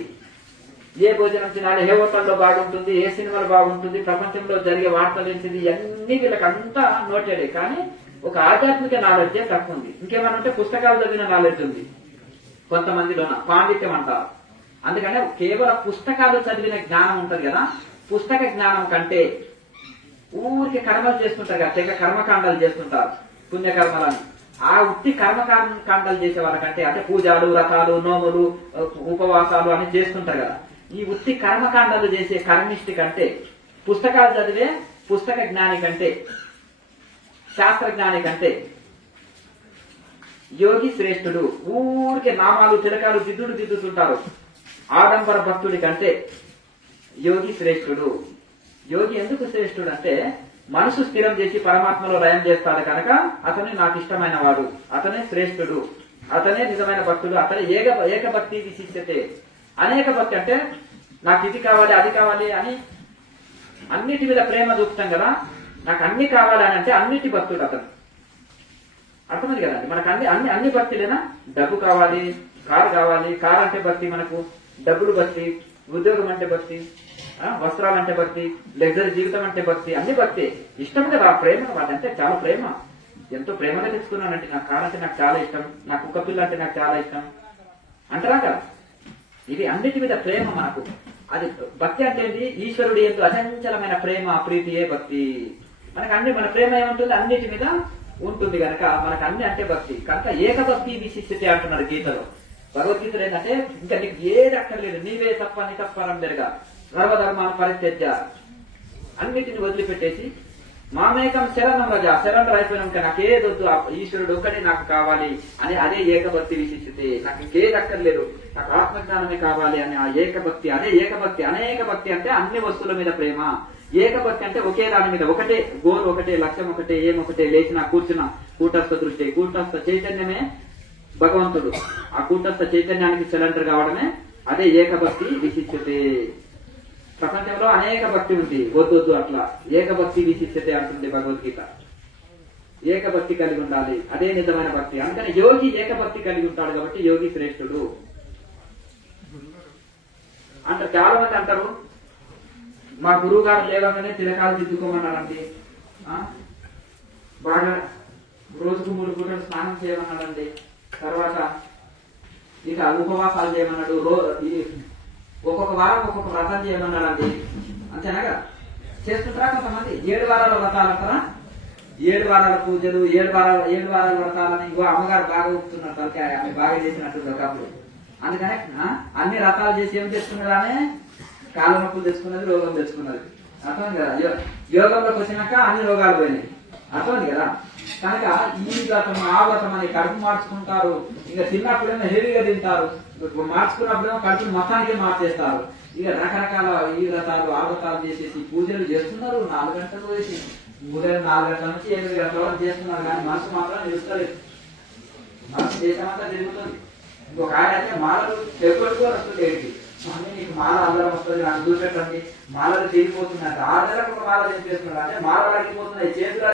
ఏ భోజనం తినాలి, ఏ హోటల్లో బాగుంటుంది, ఏ సినిమాలు బాగుంటుంది, ప్రపంచంలో జరిగే వార్తలు ఏంటిది, ఇవన్నీ వీళ్ళకంతా నోటెడే. కానీ ఒక ఆధ్యాత్మిక నాలెడ్జే తక్కువ ఉంది. ఇంకేమన్నా ఉంటే పుస్తకాలు చదివిన నాలెడ్జ్ ఉంది కొంతమందిలోన, పాండిత్యం అంటారు. అందుకనే కేవలం పుస్తకాలు చదివిన జ్ఞానం ఉంటుంది కదా, పుస్తక జ్ఞానం కంటే ఊరికి కర్మలు చేస్తుంటారు కదా, తెగ కర్మకాండాలు చేస్తుంటారు, పుణ్యకర్మలని. ఆ ఉత్తి కర్మకాండాలు చేసే వాళ్ళకంటే, అంటే పూజలు, వ్రతాలు, నోములు, ఉపవాసాలు అని చేస్తుంటారు కదా, ఈ ఉత్తి కర్మకాండాలు చేసే కర్మిష్టి కంటే, పుస్తకాలు చదివే పుస్తక జ్ఞాని కంటే, శాస్త్ర జ్ఞాని కంటే యోగి శ్రేష్ఠుడు. ఊరికే నామాలు తిలకాలు దిద్దుతుంటారు. ఆడంబర భక్తుడి కంటే యోగి శ్రేష్ఠుడు. యోగి ఎందుకు శ్రేష్ఠుడు అంటే, మనసు స్థిరం చేసి పరమాత్మలో లయం చేస్తాడు కనుక అతనే నాకు ఇష్టమైన వాడు, అతనే శ్రేష్ఠుడు, అతనే నిజమైన భక్తుడు, అతనే ఏకభక్తి విశిష్టతే. అనేక భక్తి అంటే నాకు ఇది కావాలి, అది కావాలి అని అన్నిటి మీద ప్రేమ చూపుతాం కదా, నాకు అన్ని కావాలి అని అంటే అన్నిటి భక్తుడు అతను. అర్థమైంది కదండి? మనకు అన్ని భక్తులేనా? డబ్బు కావాలి, కారు కావాలి, కారు అంటే భక్తి, మనకు డబ్బులు భక్తి, ఉద్యోగం అంటే భక్తి, వస్త్రాలు అంటే భక్తి, లగ్జరీ జీవితం అంటే భక్తి, అన్ని భక్తి. ఇష్టం కదా ప్రేమ, వాడంటే చాలా ప్రేమ. ఎంతో ప్రేమగా తెచ్చుకున్నానంటే నాకు కారు అంటే నాకు చాలా ఇష్టం, నా కుక్క పిల్ల అంటే నాకు చాలా ఇష్టం అంటారా కదా. ఇది అన్నిటి మీద ప్రేమ మనకు. అది భక్తి అంటే ఏంటి? ఈశ్వరుడి ఎందు అచంచలమైన ప్రేమ, ప్రీతియే భక్తి. మనకు అన్ని మన ప్రేమ ఏముంటుంది? అన్నిటి మీద ఉంటుంది కనుక మనకు అన్ని అంటే భక్తి. కనుక ఏకభక్తి విశిష్టత అంటున్నారు గీతలో. భగవద్గీతలో ఏంటంటే ఇంకా నీకు ఏది అక్కర్లేదు, నీవే తప్ప నీ తప్పరం పెరగా సర్వధర్మాన్ని పరిత్యజ్య, అన్నిటిని వదిలిపెట్టేసి మామేకం శరణం రజ, శరణం అయిపోయినాక నాకేదొద్దు, ఈశ్వరుడు ఒక్కడే నాకు కావాలి అని అదే ఏకభక్తి విశిష్టతే. నాకు ఇంకేది అక్కర్లేదు, నాకు ఆత్మజ్ఞానమే కావాలి అని ఆ ఏకభక్తి, అదే ఏకభక్తి. అనేక భక్తి అంటే అన్ని వస్తువుల మీద ప్రేమ. ఏకభక్తి అంటే ఒకే దాని మీద ఒకటే గోల్, ఒకటే లక్ష్యం, ఒకటే ఏమొకటే, లేచిన కూర్చున్న కూటస్థ దృష్టి, కూటస్థ చైతన్యమే భగవంతుడు. ఆ కూటస్థ చైతన్యానికి సిలిండర్ కావడమే అదే ఏకభక్తి విశిష్టతే. ప్రపంచంలో అనేక భక్తి ఉంది, వద్దొద్దు అట్లా. ఏకభక్తి విశిష్టతే అంటుంది భగవద్గీత. ఏకభక్తి కలిగి ఉండాలి, అదే నిజమైన భక్తి. అందుకని యోగి ఏకభక్తి కలిగి ఉంటాడు కాబట్టి యోగి శ్రేష్ఠుడు అంటారు. చాలా మంది అంటారు, మా గురువు గారు లేవగానే తిలకాలు దిద్దుకోమన్నాడండి, బాగా రోజుకు 3 పూటలు స్నానం చేయమన్నాడండి, తర్వాత ఇక ఉపవాసాలు చేయమన్నాడు, ఒక్కొక్క వారం ఒక్కొక్క వ్రతం చేయమన్నాడండి, అంతేనాగా. చేస్తుంటారా కొంతమంది 7 వారాల వ్రతాలు అంటారా, 7 వారాల పూజలు, 7 వారాల వ్రతాలని ఇంకో అమ్మగారు బాగా ఊపుతున్నారు తలకాయ, ఆమె బాగా చేసినట్టుంది ఒకప్పుడు. అందుకనే అన్ని రకాలు చేసి ఏం తెచ్చుకున్నదానే కాళ్ళ నొప్పులు తెచ్చుకున్నది, రోగం తెచ్చుకున్నది. అర్థమైంది కదా? యోగంలోకి వచ్చినాక అన్ని రోగాలు పోయినాయి. అర్థమైంది కదా? కనుక ఈ వ్రతం ఆ వ్రతం అని కడుపు మార్చుకుంటారు. ఇంకా తిన్నప్పుడేమో హెవీగా తింటారు, మార్చుకున్నప్పుడేమో కడుపు మొత్తానికి మార్చేస్తారు. ఇక రకరకాల ఈ వ్రతాలు ఆ వ్రతాలు చేసేసి పూజలు చేస్తున్నారు. 4 గంటలు వేసి ఉదయం 4 గంటల నుంచి 8 గంటల వరకు చేస్తున్నారు. కానీ మనసు మాత్రం నిలుస్తలేదు. మనసు దేశమంతా తిరుగుతుంది. ఇంకొక ఆయన అయితే మాలలు చెప్పుకోరు వస్తుంది ఏంటి, మమ్మీ నీకు మాల అందరం వస్తుంది, నాకు చూపెట్టండి, మాలలు తిరిగిపోతున్నట్టు 6 నెలలకు ఒక మాల చేస్తున్నాడు. అంటే మాలలు అడిగిపోతున్నాయి చేతులు.